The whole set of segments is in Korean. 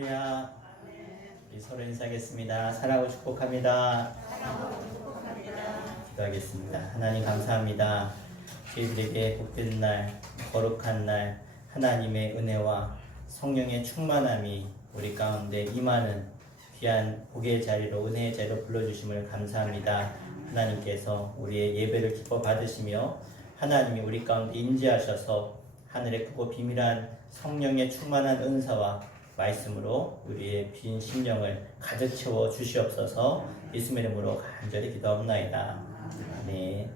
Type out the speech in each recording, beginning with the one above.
할렐루야. 우리 서로 인사하겠습니다. 사랑하고 축복합니다. 기도하겠습니다. 하나님 감사합니다. 저희들에게 복된 날, 거룩한 날, 하나님의 은혜와 성령의 충만함이 우리 가운데 임하는 귀한 복의 자리로, 은혜의 자리로 불러주심을 감사합니다. 하나님께서 우리의 예배를 기뻐 받으시며 하나님이 우리 가운데 임재하셔서 하늘의 크고 비밀한 성령의 충만한 은사와 말씀으로 우리의 빈 심령을 가득 채워 주시옵소서. 예수님의 이름으로 간절히 기도합나이다. 아멘.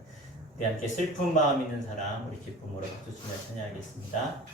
우리 함께 슬픈 마음 있는 사람, 우리 기쁨으로 박수 치며 찬양하겠습니다.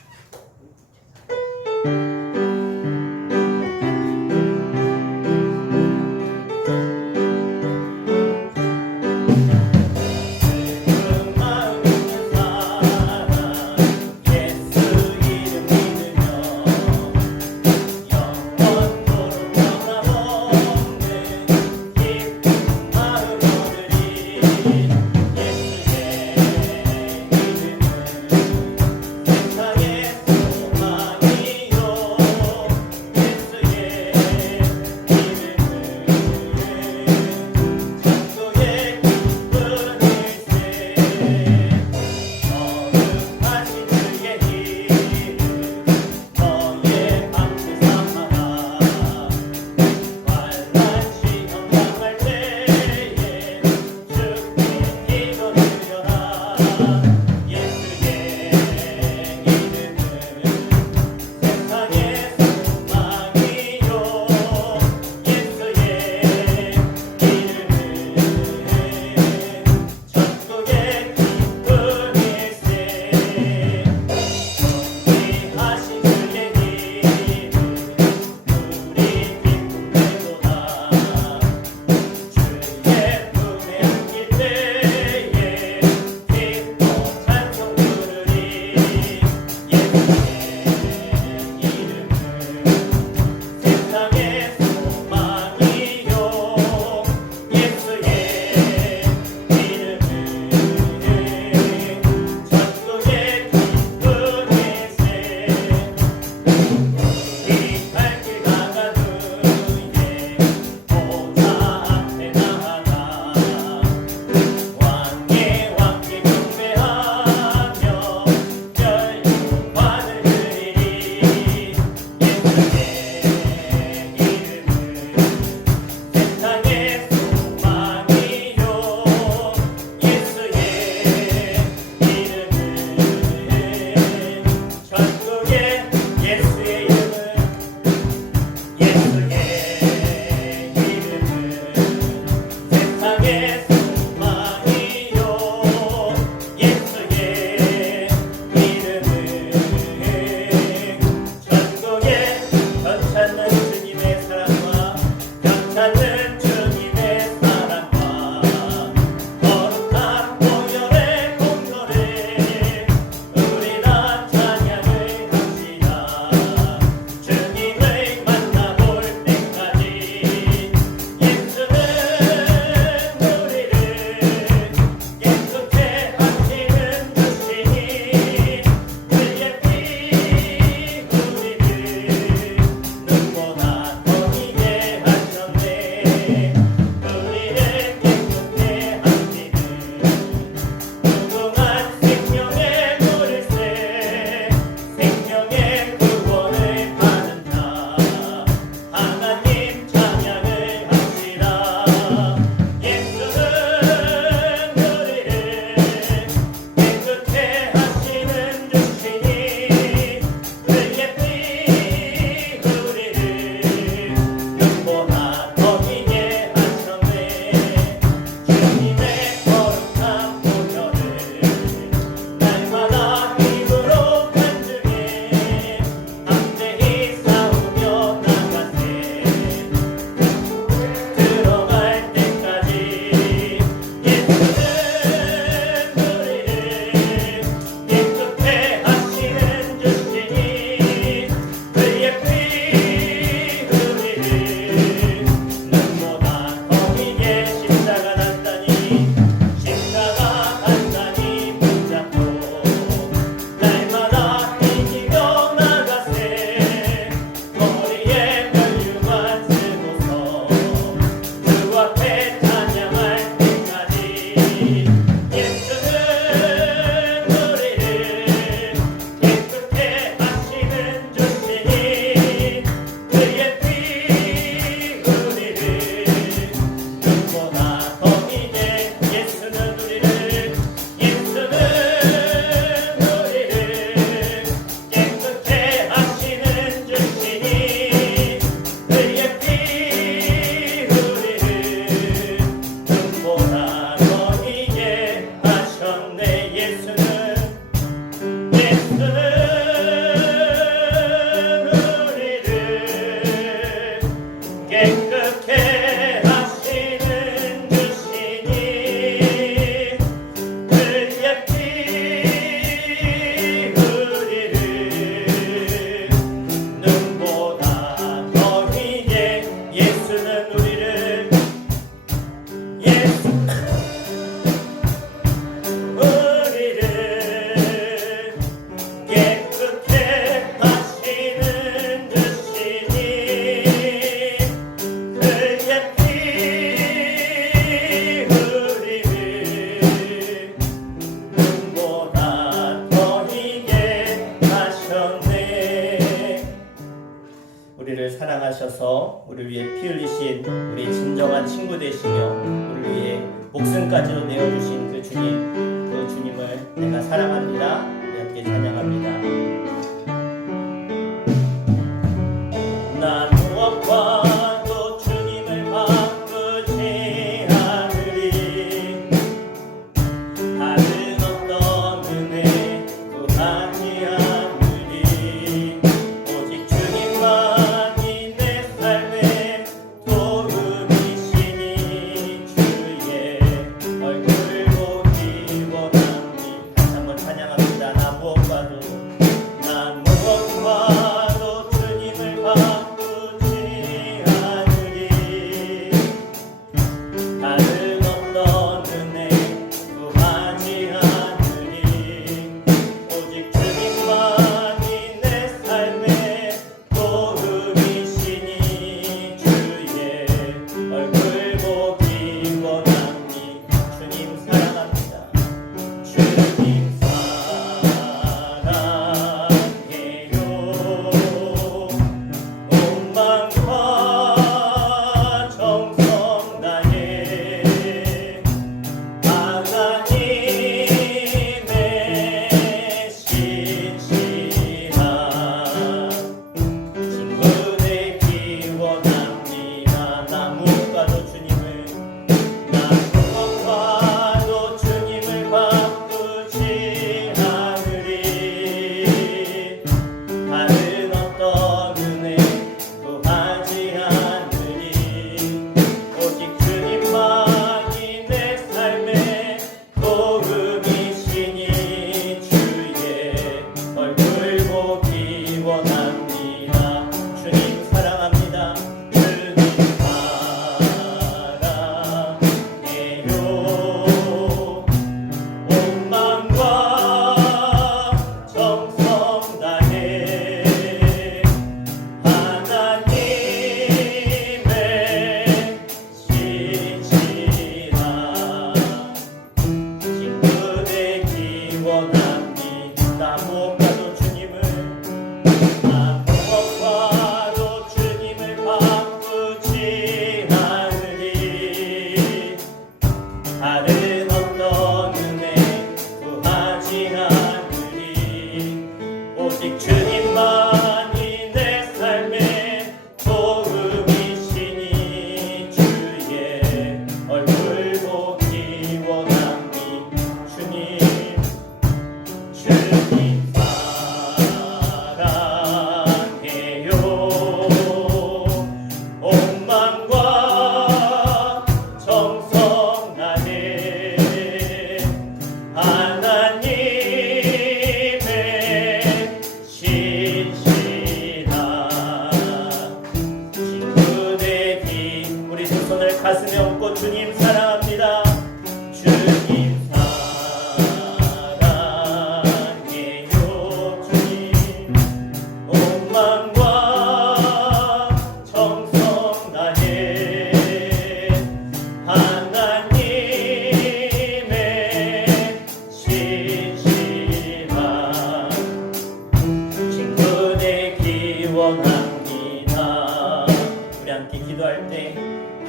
우리를 사랑하셔서 우리를 위해 피 흘리신 우리 진정한 친구 되시며 우리를 위해 목숨까지도 내어주신 그 주님을 내가 사랑합니다. 우리 함께 찬양합니다. 난 무엇과도 주님을 바꾸지 않으리. 다른 어떤 은혜 구하지 않으리. 오직 주님만이 내 삶의 도움이시니 주의 얼굴 보기 원합니다. 다시 한번 찬양합니다. 난 무엇과도 주님을 바꾸지 않으리. 다른 어떤 은혜 구하지 않으리. 오직 주님만이 내 삶의 도움이시니 주의 얼굴 보기 원하니. 주님 사랑합니다. 주님 사랑해요. 온 마음과 정성 다해 하나님의 신실한 친구 되기 원합니다. 나 무엇과도 주님을 바꾸지 않으리. 다른 어떤 은혜 구하지 않으리. 오직 주님만이 내 삶의 도움이시니 주의 얼굴 보기 원합니다. 주님 사랑합니다. 주님 사랑해요. 온 마음과 정성 다해 하나님의 신실한 친구 되기 원합니다. 무엇과도 주님을 바꾸지 않으리. 다른 어떤 은혜 구하지 않으리. 오직 주님만이 내 삶의 도움이시니 주의 얼굴 보기 원하니. 주님 사랑해요. 온 마음과 정성 다해 하나님의 신실한 친구 되기. 우리 두 손을 가슴에 얹고 주님 사랑합니다. 주님 사랑해요. 주님 온 마음과 정성 다해 하나님의 신실한 친구 되기 원합니다. 우리 함께 기도할 때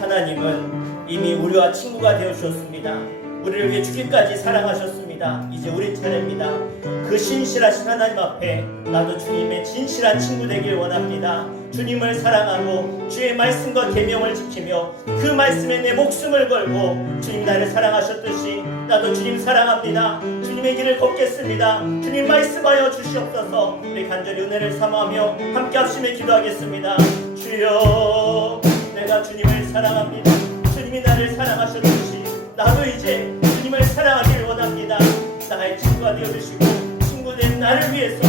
하나님은 이미 우리와 친구가 되어주셨습니다. 우리를 위해 죽기까지 사랑하셨습니다. 이제 우리 차례입니다. 그 신실하신 하나님 앞에 나도 주님의 진실한 친구 되길 원합니다. 주님을 사랑하고 주의 말씀과 계명을 지키며 그 말씀에 내 목숨을 걸고 주님 나를 사랑하셨듯이 나도 주님 사랑합니다. 주님의 길을 걷겠습니다. 주님 말씀하여 주시옵소서. 우리 간절히 은혜를 삼하며 함께 합심에 기도하겠습니다. 주여 내가 주님을 사랑합니다. 주님이 나를 사랑하셨듯이 나도 이제 주님을 사랑하길 원합니다. 나의 친구가 되어주시고 친구된 나를 위해서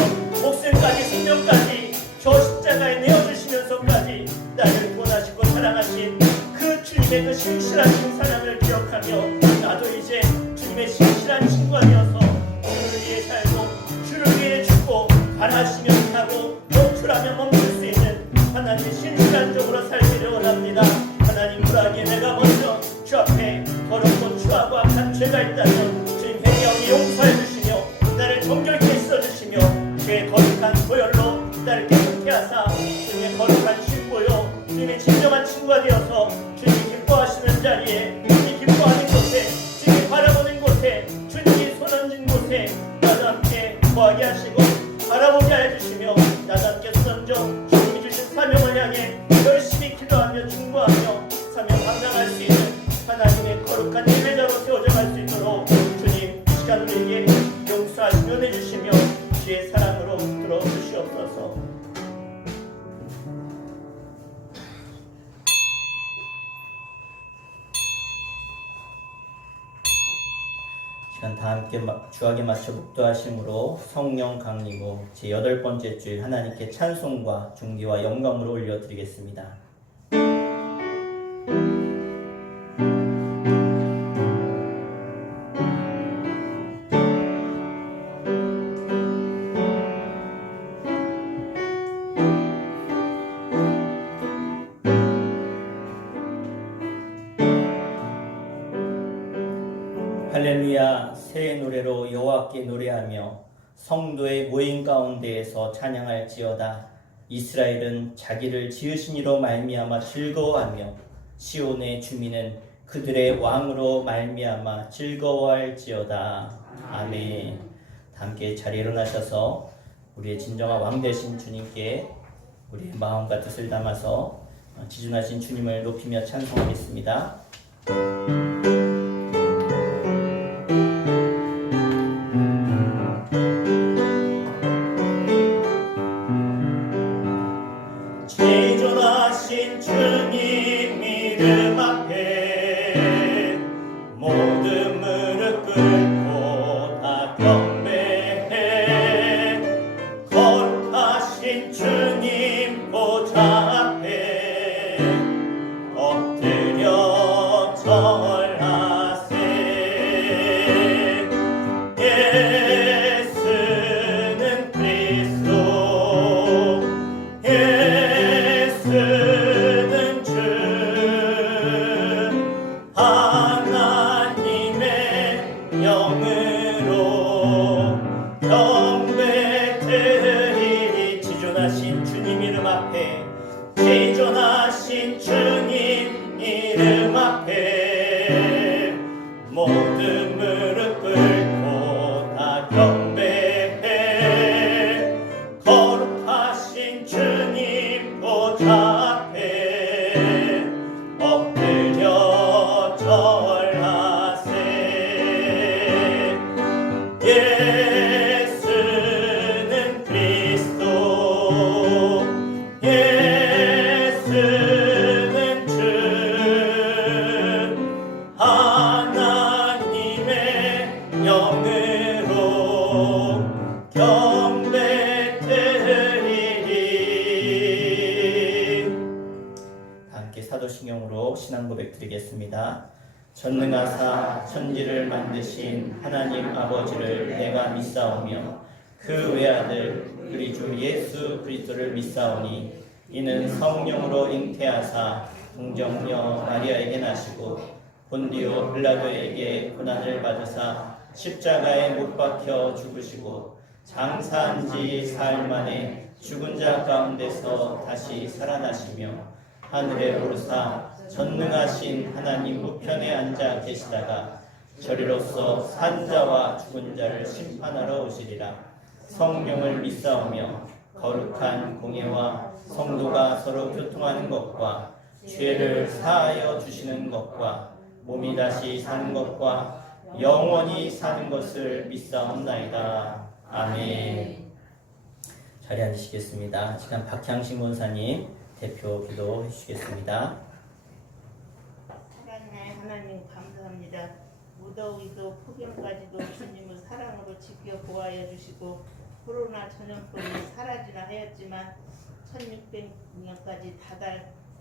목숨까지 생명까지 저 십자가에 내어주시면서까지 나를 구원하시고 사랑하신 그 주님의 그 신실하신 사랑을 기억하며 나도 이제 주님의 신실한 친구가 되어서 주를 위해 살고 주를 위해 죽고 바라시며 사고 멈추라면 멈출 수 있는 하나님의 신실한 종으로 살기를 원합니다. 하나님 불하게 내가 먼저 주 앞에 더럽고 추하고 악한 죄가 있다면 주님 회개하여 용서해 주시며 나를 정결케 씻어주시며 죄의 거룩한 보혈로 나를 깨끗게 하사 주님의 거룩한 모여 주님의 진정한 친구가 되어서 주님이 기뻐하시는 자리에, 주님이 기뻐하는 곳에, 주님이 바라보는 곳에, 주님이 손 얹은 곳에 나도 함께 거하게 하시고 바라보게 해주시며 나도 함께 손 얹어 주님이 주신 사명을 향해 열심히 기도하며 충고하며 사명 감당할 수 있는 하나님의 거룩한 예배자로 세워져 갈 수 있도록 주님 이 시간 우리에게 용서하시며 내주시며 주의 사랑으로 들어주시옵소서. 시간 다 함께 주하게 맞춰 묵도하심으로 성령 강림후 제8번째 주일 하나님께 찬송과 존귀와 영광으로 올려드리겠습니다. 할렐루야. 새 노래로 여호와께 노래하며 성도의 모임 가운데에서 찬양할지어다. 이스라엘은 자기를 지으신 이로 말미암아 즐거워하며 시온의 주민은 그들의 왕으로 말미암아 즐거워할지어다. 아멘. 함께 자리에 일어나셔서 우리의 진정한 왕 되신 주님께 우리의 마음과 뜻을 담아서 지존하신 주님을 높이며 찬송하겠습니다. 지존하신 주님 이름 앞에 모든 무릎 꿇고 다 경배해. 거룩하신 주님 보좌 앞에 엎드려 절하세. 예수는 그리스도, 예수는 주, 하나님의 영으로 경배드리리. 지존하신 주님 이름 앞에, 지존하신 주님 이름 앞에 모든 무릎 꿇고 다 경배해. 거룩하신 주님 보좌 앞에 엎드려 절하세. 예수는 그리스도, 예수는 주, 하나님의 영으로 경배드리리. 함께 사도신경으로 신앙 고백 드리겠습니다. 전능하사 천지를 만드신 하나님 아버지를 내가 믿사오며 그 외아들 우리 주 예수 그리스도를 믿사오니 이는 성령으로 잉태하사 동정녀 마리아에게 나시고 본디오 빌라도에게 고난을 받으사 십자가에 못 박혀 죽으시고 장사한 지 사흘 만에 죽은 자 가운데서 다시 살아나시며 하늘에 오르사 전능하신 하나님 우편에 앉아 계시다가 저리로서 산 자와 죽은 자를 심판하러 오시리라. 성령을 믿사오며 거룩한 공예와 성도가 서로 교통하는 것과 죄를 사하여 주시는 것과 몸이 다시 사는 것과 영원히 사는 것을 믿사옵나이다. 아멘. 자리에 앉으시겠습니다. 시간 박향신 권사님 대표 기도해 주시겠습니다. 하나님 감사합니다. 무더위도 폭염까지도 주님을 사랑으로 지켜 보호하여 주시고 코로나 전염병이 사라지나 하였지만 1600년까지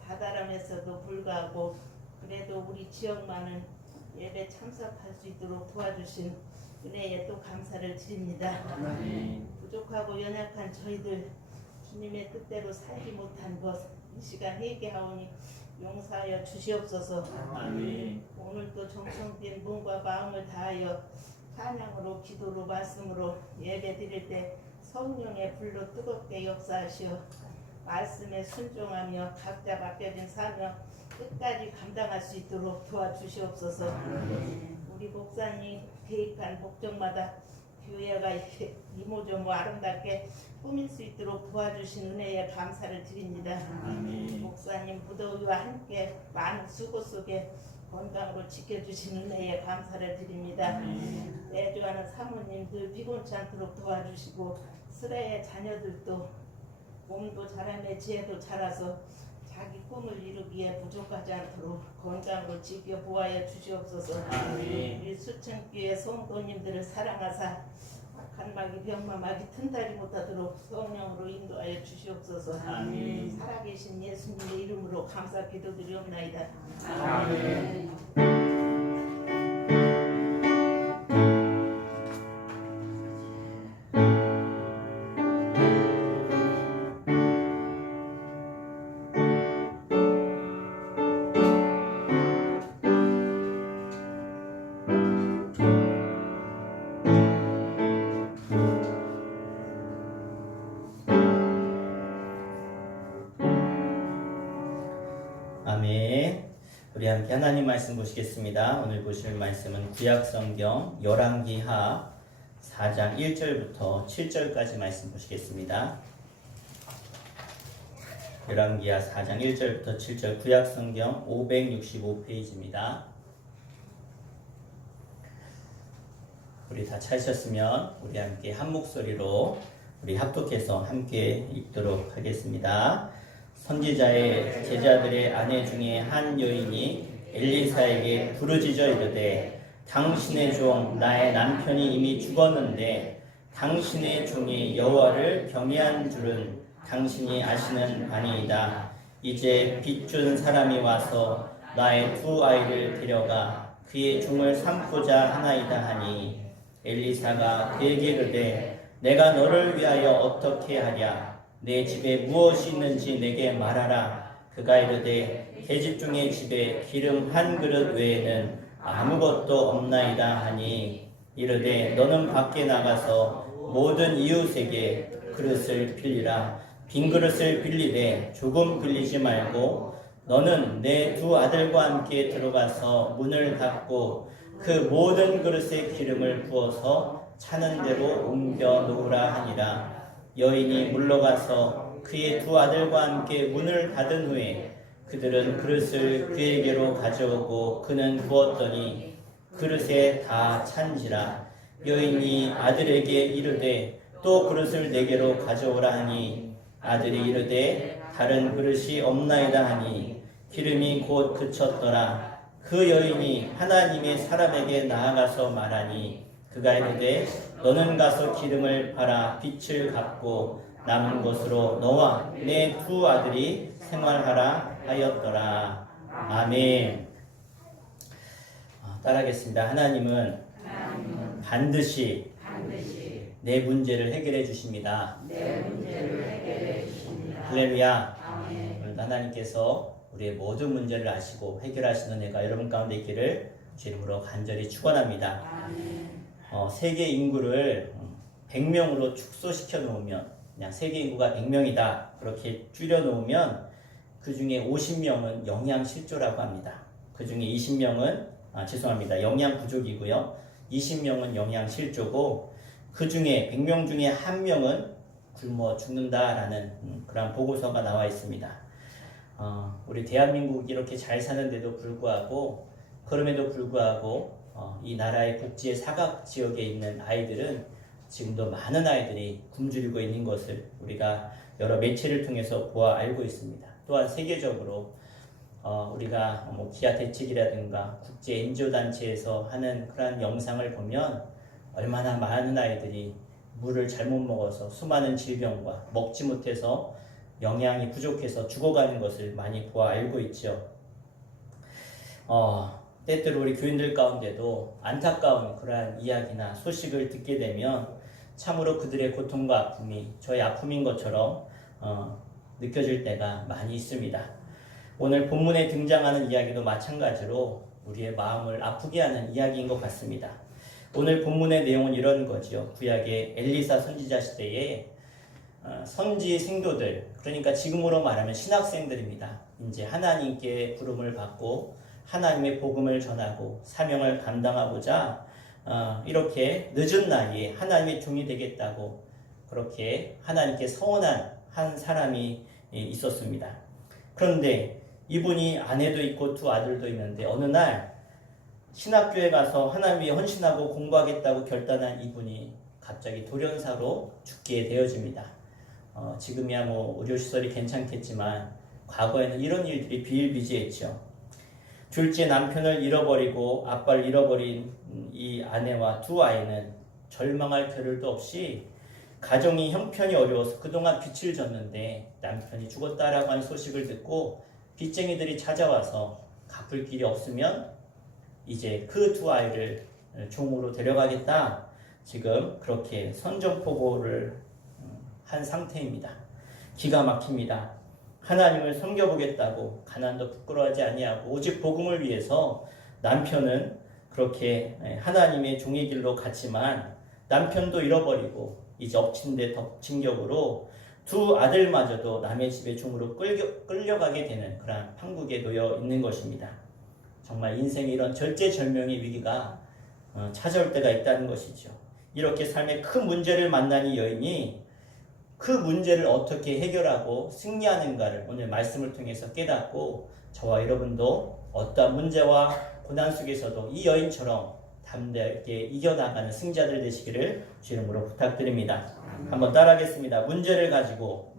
다다람에서도 불구하고 그래도 우리 지역만은 예배 참석할 수 있도록 도와주신 은혜에 또 감사를 드립니다. 부족하고 연약한 저희들 주님의 뜻대로 살지 못한 것 이 시간 회개하오니 용서하여 주시옵소서. 아멘. 오늘도 정성된 몸과 마음을 다하여 찬양으로 기도로 말씀으로 예배 드릴 때 성령의 불로 뜨겁게 역사하시어 말씀에 순종하며 각자 맡겨진 사명 끝까지 감당할 수 있도록 도와주시옵소서. 우리 목사님 계획한 목적마다 교회가 이모저모 아름답게 꾸밀 수 있도록 도와주신 은혜에 감사를 드립니다. 목사님 무더위와 함께 많은 수고 속에 건강으로 지켜주신 은혜에 감사를 드립니다. 내주하는 사모님들 피곤치 않도록 도와주시고 스라의 자녀들도 몸도 자라매 지혜도 자라서 자기 꿈을 이루기에 부족하지 않도록 건강으로 지켜보아야 주시옵소서. 우리 수천교회 성도님들을 사랑하사 악한 마귀 병마마귀 튼다리 못하도록 성령으로 인도하여 주시옵소서. 살아계신 예수님의 이름으로 감사 기도드리옵나이다. 아멘. 우리 함께 하나님 말씀 보시겠습니다. 오늘 보실 말씀은 구약성경 열왕기하 4장 1절부터 7절까지 말씀 보시겠습니다. 열왕기하 4장 1절부터 7절 구약성경 565페이지입니다. 우리 다 찾으셨으면 우리 함께 한 목소리로 우리 합독해서 함께 읽도록 하겠습니다. 선지자의 제자들의 아내 중에 한 여인이 엘리사에게 부르짖어 이르되 당신의 종 나의 남편이 이미 죽었는데 당신의 종이 여호와를 경외한 줄은 당신이 아시는 바니이다. 이제 빚준 사람이 와서 나의 두 아이를 데려가 그의 종을 삼고자 하나이다 하니 엘리사가 그에게 이르되 내가 너를 위하여 어떻게 하랴? 내 집에 무엇이 있는지 내게 말하라. 그가 이르되 계집 중에 집에 기름 한 그릇 외에는 아무것도 없나이다 하니 이르되 너는 밖에 나가서 모든 이웃에게 그릇을 빌리라. 빈 그릇을 빌리되 조금 빌리지 말고 너는 내 두 아들과 함께 들어가서 문을 닫고 그 모든 그릇에 기름을 부어서 차는 대로 옮겨 놓으라 하니라. 여인이 물러가서 그의 두 아들과 함께 문을 닫은 후에 그들은 그릇을 그에게로 가져오고 그는 부었더니 그릇에 다 찬지라. 여인이 아들에게 이르되 또 그릇을 내게로 가져오라 하니 아들이 이르되 다른 그릇이 없나이다 하니 기름이 곧 그쳤더라. 그 여인이 하나님의 사람에게 나아가서 말하니 그가 이르되 너는 가서 기름을 팔아 빚을 갚고 남은 것으로 너와 내 두 아들이 생활하라 하였더라. 아멘. 따라하겠습니다. 하나님은 반드시 내 문제를 해결해 주십니다. 할렐루야. 오늘도 하나님께서 우리의 모든 문제를 아시고 해결하시는 은혜가 여러분 가운데 있기를 주 이름으로 간절히 축원합니다. 세계 인구를 100명으로 축소시켜 놓으면 그냥 세계 인구가 100명이다 그렇게 줄여 놓으면 그 중에 50명은 영양실조라고 합니다. 그 중에 20명은 영양 부족이고요. 20명은 영양실조고 그 중에 100명 중에 1명은 굶어 죽는다라는 그런 보고서가 나와 있습니다. 우리 대한민국이 이렇게 잘 사는데도 불구하고 그럼에도 불구하고 이 나라의 국지의 사각 지역에 있는 아이들은 지금도 많은 아이들이 굶주리고 있는 것을 우리가 여러 매체를 통해서 보아 알고 있습니다. 또한 세계적으로 우리가 기아 대책이라든가 국제 NGO 단체에서 하는 그런 영상을 보면 얼마나 많은 아이들이 물을 잘못 먹어서 수많은 질병과 먹지 못해서 영양이 부족해서 죽어가는 것을 많이 보아 알고 있죠. 때때로 우리 교인들 가운데도 안타까운 그러한 이야기나 소식을 듣게 되면 참으로 그들의 고통과 아픔이 저의 아픔인 것처럼 느껴질 때가 많이 있습니다. 오늘 본문에 등장하는 이야기도 마찬가지로 우리의 마음을 아프게 하는 이야기인 것 같습니다. 오늘 본문의 내용은 이런 거죠. 구약의 엘리사 선지자 시대에 선지 생도들, 그러니까 지금으로 말하면 신학생들입니다. 이제 하나님께 부름을 받고 하나님의 복음을 전하고 사명을 감당하고자 이렇게 늦은 나이에 하나님의 종이 되겠다고 그렇게 하나님께 서원한 한 사람이 있었습니다. 그런데 이분이 아내도 있고 두 아들도 있는데 어느 날 신학교에 가서 하나님 위해 헌신하고 공부하겠다고 결단한 이분이 갑자기 돌연사로 죽게 되어집니다. 지금이야 뭐 의료시설이 괜찮겠지만 과거에는 이런 일들이 비일비재했죠. 둘째 남편을 잃어버리고 아빠를 잃어버린 이 아내와 두 아이는 절망할 겨를도 없이 가정이 형편이 어려워서 그동안 빚을 졌는데 남편이 죽었다라고 하는 소식을 듣고 빚쟁이들이 찾아와서 갚을 길이 없으면 이제 그 두 아이를 종으로 데려가겠다. 지금 그렇게 선전포고를 한 상태입니다. 기가 막힙니다. 하나님을 섬겨보겠다고 가난도 부끄러워하지 아니하고 오직 복음을 위해서 남편은 그렇게 하나님의 종의 길로 갔지만 남편도 잃어버리고 이제 엎친 데 덮친 격으로 두 아들마저도 남의 집의 종으로 끌려가게 되는 그런 판국에 놓여 있는 것입니다. 정말 인생의 이런 절제절명의 위기가 찾아올 때가 있다는 것이죠. 이렇게 삶의 큰 문제를 만난 이 여인이 그 문제를 어떻게 해결하고 승리하는가를 오늘 말씀을 통해서 깨닫고 저와 여러분도 어떠한 문제와 고난 속에서도 이 여인처럼 담대하게 이겨나가는 승자들 되시기를 주 이름으로 부탁드립니다. 한번 따라하겠습니다. 문제를 가지고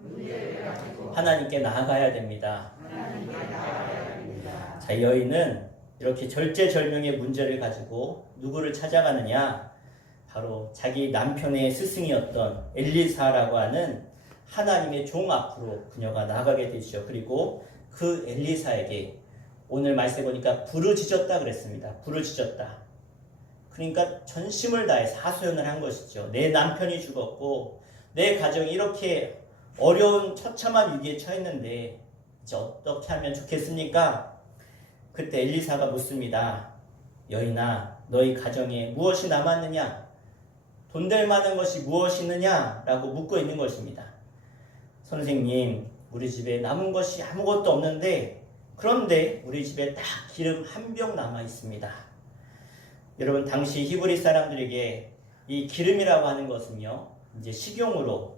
하나님께 나아가야 됩니다. 자, 이 여인은 이렇게 절제절명의 문제를 가지고 누구를 찾아가느냐? 바로 자기 남편의 스승이었던 엘리사라고 하는 하나님의 종 앞으로 그녀가 나가게 되죠. 그리고 그 엘리사에게 오늘 말씀해 보니까 부르짖었다 그랬습니다. 부르짖었다. 그러니까 전심을 다해 사소연을 한 것이죠. 내 남편이 죽었고 내 가정이 이렇게 어려운 처참한 위기에 처했는데 이제 어떻게 하면 좋겠습니까? 그때 엘리사가 묻습니다. 여인아, 너희 가정에 무엇이 남았느냐? 돈 될 만한 것이 무엇이 있느냐? 라고 묻고 있는 것입니다. 선생님, 우리 집에 남은 것이 아무것도 없는데 그런데 우리 집에 딱 기름 한 병 남아 있습니다. 여러분, 당시 히브리 사람들에게 이 기름이라고 하는 것은요, 이제 식용으로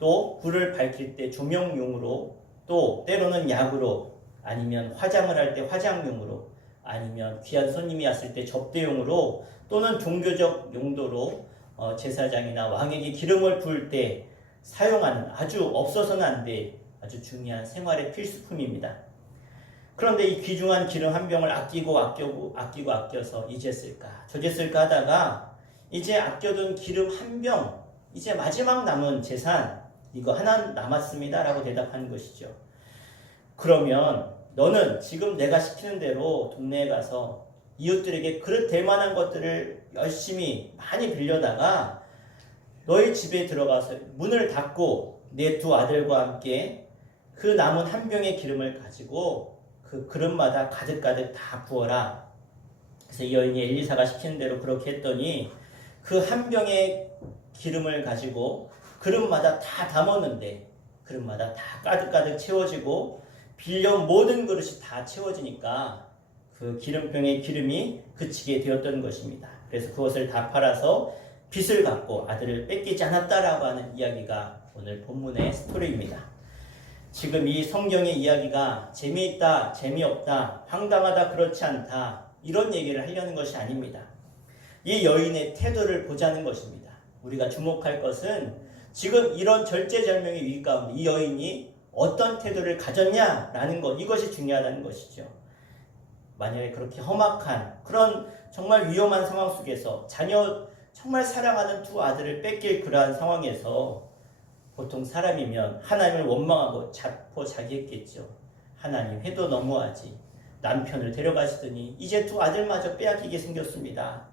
또 불을 밝힐 때 조명용으로 또 때로는 약으로 아니면 화장을 할 때 화장용으로 아니면 귀한 손님이 왔을 때 접대용으로 또는 종교적 용도로 제사장이나 왕에게 기름을 부을 때 사용하는 아주 없어서는 안 될 아주 중요한 생활의 필수품입니다. 그런데 이 귀중한 기름 한 병을 아껴서 이제 쓸까 저제 쓸까 하다가 이제 아껴둔 기름 한 병, 이제 마지막 남은 재산 이거 하나 남았습니다 라고 대답하는 것이죠. 그러면 너는 지금 내가 시키는 대로 동네에 가서 이웃들에게 그릇 될 만한 것들을 열심히 많이 빌려다가 너희 집에 들어가서 문을 닫고 내 두 아들과 함께 그 남은 한 병의 기름을 가지고 그 그릇마다 가득가득 다 부어라. 그래서 이 여인이 엘리사가 시키는 대로 그렇게 했더니 그 한 병의 기름을 가지고 그릇마다 다 담았는데 그릇마다 다 가득가득 채워지고 빌려온 모든 그릇이 다 채워지니까 그 기름병의 기름이 그치게 되었던 것입니다. 그래서 그것을 다 팔아서 빚을 갚고 아들을 뺏기지 않았다라고 하는 이야기가 오늘 본문의 스토리입니다. 지금 이 성경의 이야기가 재미있다, 재미없다, 황당하다, 그렇지 않다 이런 얘기를 하려는 것이 아닙니다. 이 여인의 태도를 보자는 것입니다. 우리가 주목할 것은 지금 이런 절제절명의 위기 가운데 이 여인이 어떤 태도를 가졌냐라는 것, 이것이 중요하다는 것이죠. 만약에 그렇게 험악한 그런 정말 위험한 상황 속에서 자녀 정말 사랑하는 두 아들을 뺏길 그러한 상황에서 보통 사람이면 하나님을 원망하고 자포자기했겠죠. 하나님 해도 너무하지. 남편을 데려가시더니 이제 두 아들마저 빼앗기게 생겼습니다.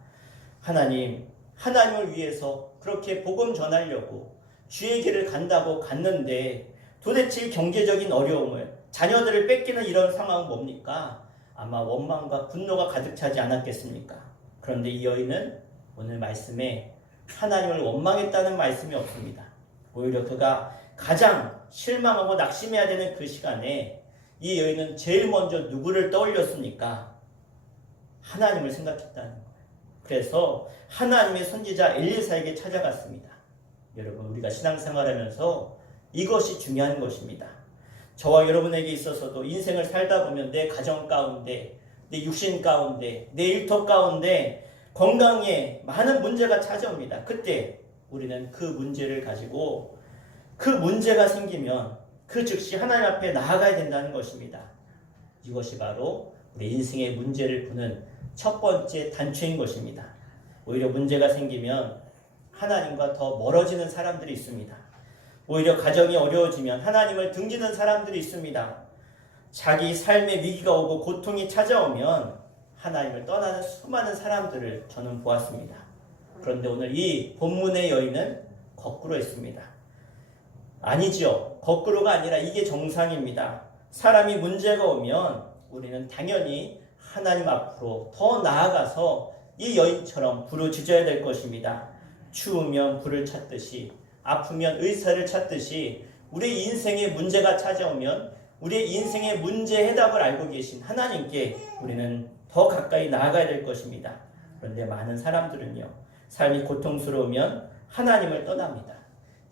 하나님을 위해서 그렇게 복음 전하려고 주의 길을 간다고 갔는데 도대체 경제적인 어려움을 자녀들을 뺏기는 이런 상황은 뭡니까? 아마 원망과 분노가 가득 차지 않았겠습니까? 그런데 이 여인은 오늘 말씀에 하나님을 원망했다는 말씀이 없습니다. 오히려 그가 가장 실망하고 낙심해야 되는 그 시간에 이 여인은 제일 먼저 누구를 떠올렸습니까? 하나님을 생각했다는 거예요. 그래서 하나님의 선지자 엘리사에게 찾아갔습니다. 여러분, 우리가 신앙생활하면서 이것이 중요한 것입니다. 저와 여러분에게 있어서도 인생을 살다 보면 내 가정 가운데, 내 육신 가운데, 내 일터 가운데 건강에 많은 문제가 찾아옵니다. 그때 우리는 그 문제를 가지고 그 문제가 생기면 그 즉시 하나님 앞에 나아가야 된다는 것입니다. 이것이 바로 우리 인생의 문제를 푸는 첫 번째 단초인 것입니다. 오히려 문제가 생기면 하나님과 더 멀어지는 사람들이 있습니다. 오히려 가정이 어려워지면 하나님을 등지는 사람들이 있습니다. 자기 삶의 위기가 오고 고통이 찾아오면 하나님을 떠나는 수많은 사람들을 저는 보았습니다. 그런데 오늘 이 본문의 여인은 거꾸로 했습니다. 아니죠. 거꾸로가 아니라 이게 정상입니다. 사람이 문제가 오면 우리는 당연히 하나님 앞으로 더 나아가서 이 여인처럼 부르짖어야 될 것입니다. 추우면 불을 찾듯이, 아프면 의사를 찾듯이 우리 인생의 문제가 찾아오면 우리의 인생의 문제 해답을 알고 계신 하나님께 우리는 더 가까이 나아가야 될 것입니다. 그런데 많은 사람들은요, 삶이 고통스러우면 하나님을 떠납니다.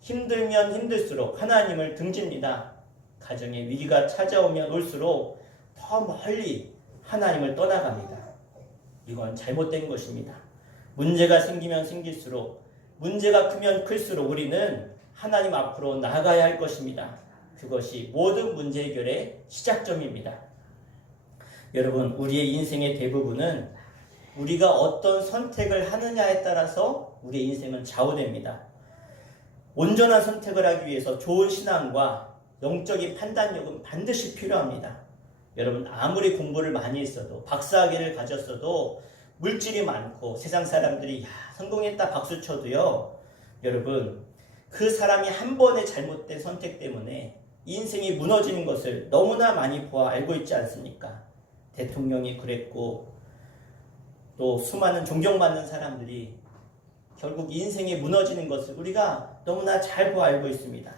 힘들면 힘들수록 하나님을 등집니다. 가정의 위기가 찾아오면 올수록 더 멀리 하나님을 떠나갑니다. 이건 잘못된 것입니다. 문제가 생기면 생길수록, 문제가 크면 클수록 우리는 하나님 앞으로 나아가야 할 것입니다. 그것이 모든 문제 해결의 시작점입니다. 여러분, 우리의 인생의 대부분은 우리가 어떤 선택을 하느냐에 따라서 우리의 인생은 좌우됩니다. 온전한 선택을 하기 위해서 좋은 신앙과 영적인 판단력은 반드시 필요합니다. 여러분, 아무리 공부를 많이 했어도, 박사학위를 가졌어도, 물질이 많고 세상 사람들이 야 성공했다 박수 쳐도요, 여러분, 그 사람이 한 번의 잘못된 선택 때문에 인생이 무너지는 것을 너무나 많이 보아 알고 있지 않습니까? 대통령이 그랬고 또 수많은 존경받는 사람들이 결국 인생이 무너지는 것을 우리가 너무나 잘 보아 알고 있습니다.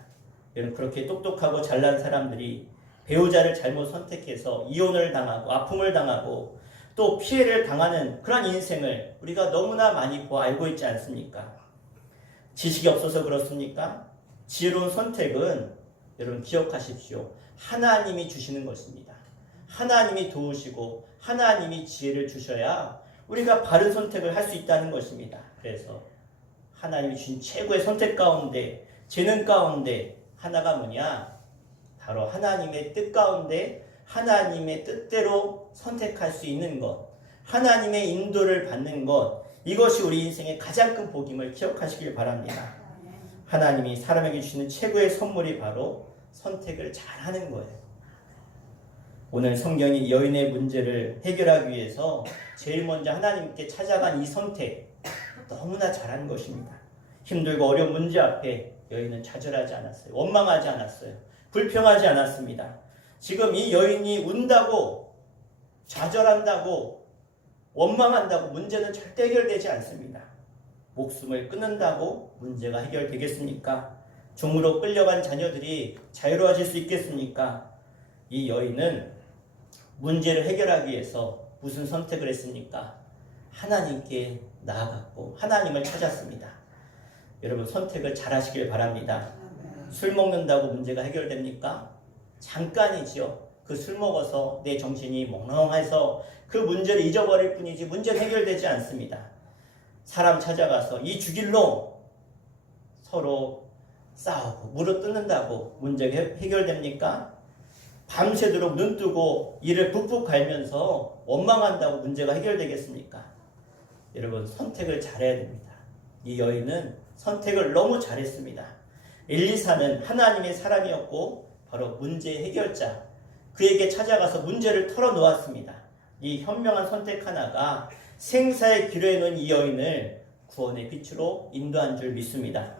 여러분, 그렇게 똑똑하고 잘난 사람들이 배우자를 잘못 선택해서 이혼을 당하고 아픔을 당하고 또 피해를 당하는 그런 인생을 우리가 너무나 많이 보아 알고 있지 않습니까? 지식이 없어서 그렇습니까? 지혜로운 선택은 여러분 기억하십시오. 하나님이 주시는 것입니다. 하나님이 도우시고 하나님이 지혜를 주셔야 우리가 바른 선택을 할 수 있다는 것입니다. 그래서 하나님이 주신 최고의 선택 가운데, 재능 가운데 하나가 뭐냐? 바로 하나님의 뜻 가운데 하나님의 뜻대로 선택할 수 있는 것, 하나님의 인도를 받는 것, 이것이 우리 인생의 가장 큰 복임을 기억하시길 바랍니다. 하나님이 사람에게 주시는 최고의 선물이 바로 선택을 잘하는 거예요. 오늘 성경이 여인의 문제를 해결하기 위해서 제일 먼저 하나님께 찾아간 이 선택, 너무나 잘한 것입니다. 힘들고 어려운 문제 앞에 여인은 좌절하지 않았어요. 원망하지 않았어요. 불평하지 않았습니다. 지금 이 여인이 운다고, 좌절한다고, 원망한다고 문제는 절대 해결되지 않습니다. 목숨을 끊는다고 문제가 해결되겠습니까? 종으로 끌려간 자녀들이 자유로워질 수 있겠습니까? 이 여인은 문제를 해결하기 위해서 무슨 선택을 했습니까? 하나님께 나아갔고 하나님을 찾았습니다. 여러분, 선택을 잘 하시길 바랍니다. 술 먹는다고 문제가 해결됩니까? 잠깐이지요. 그 술 먹어서 내 정신이 멍멍해서 그 문제를 잊어버릴 뿐이지 문제는 해결되지 않습니다. 사람 찾아가서 이 주길로 서로 싸우고 무릎 뜯는다고 문제가 해결됩니까? 밤새도록 눈 뜨고 이를 푹푹 갈면서 원망한다고 문제가 해결되겠습니까? 여러분, 선택을 잘해야 됩니다. 이 여인은 선택을 너무 잘했습니다. 엘리사는 하나님의 사람이었고 바로 문제 해결자, 그에게 찾아가서 문제를 털어놓았습니다. 이 현명한 선택 하나가 생사의 기로에 놓은 이 여인을 구원의 빛으로 인도한 줄 믿습니다.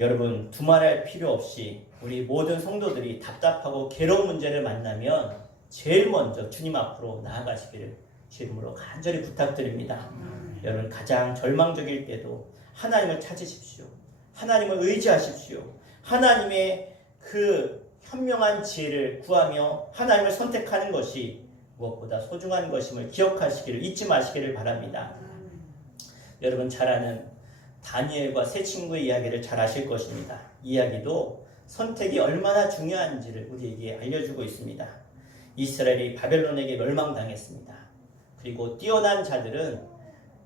여러분, 두말할 필요 없이 우리 모든 성도들이 답답하고 괴로운 문제를 만나면 제일 먼저 주님 앞으로 나아가시기를 주님으로 간절히 부탁드립니다. 여러분, 가장 절망적일 때도 하나님을 찾으십시오. 하나님을 의지하십시오. 하나님의 그 현명한 지혜를 구하며 하나님을 선택하는 것이 무엇보다 소중한 것임을 기억하시기를 잊지 마시기를 바랍니다. 여러분 잘 아는 다니엘과 세 친구의 이야기를 잘 아실 것입니다. 이야기도 선택이 얼마나 중요한지를 우리에게 알려주고 있습니다. 이스라엘이 바벨론에게 멸망당했습니다. 그리고 뛰어난 자들은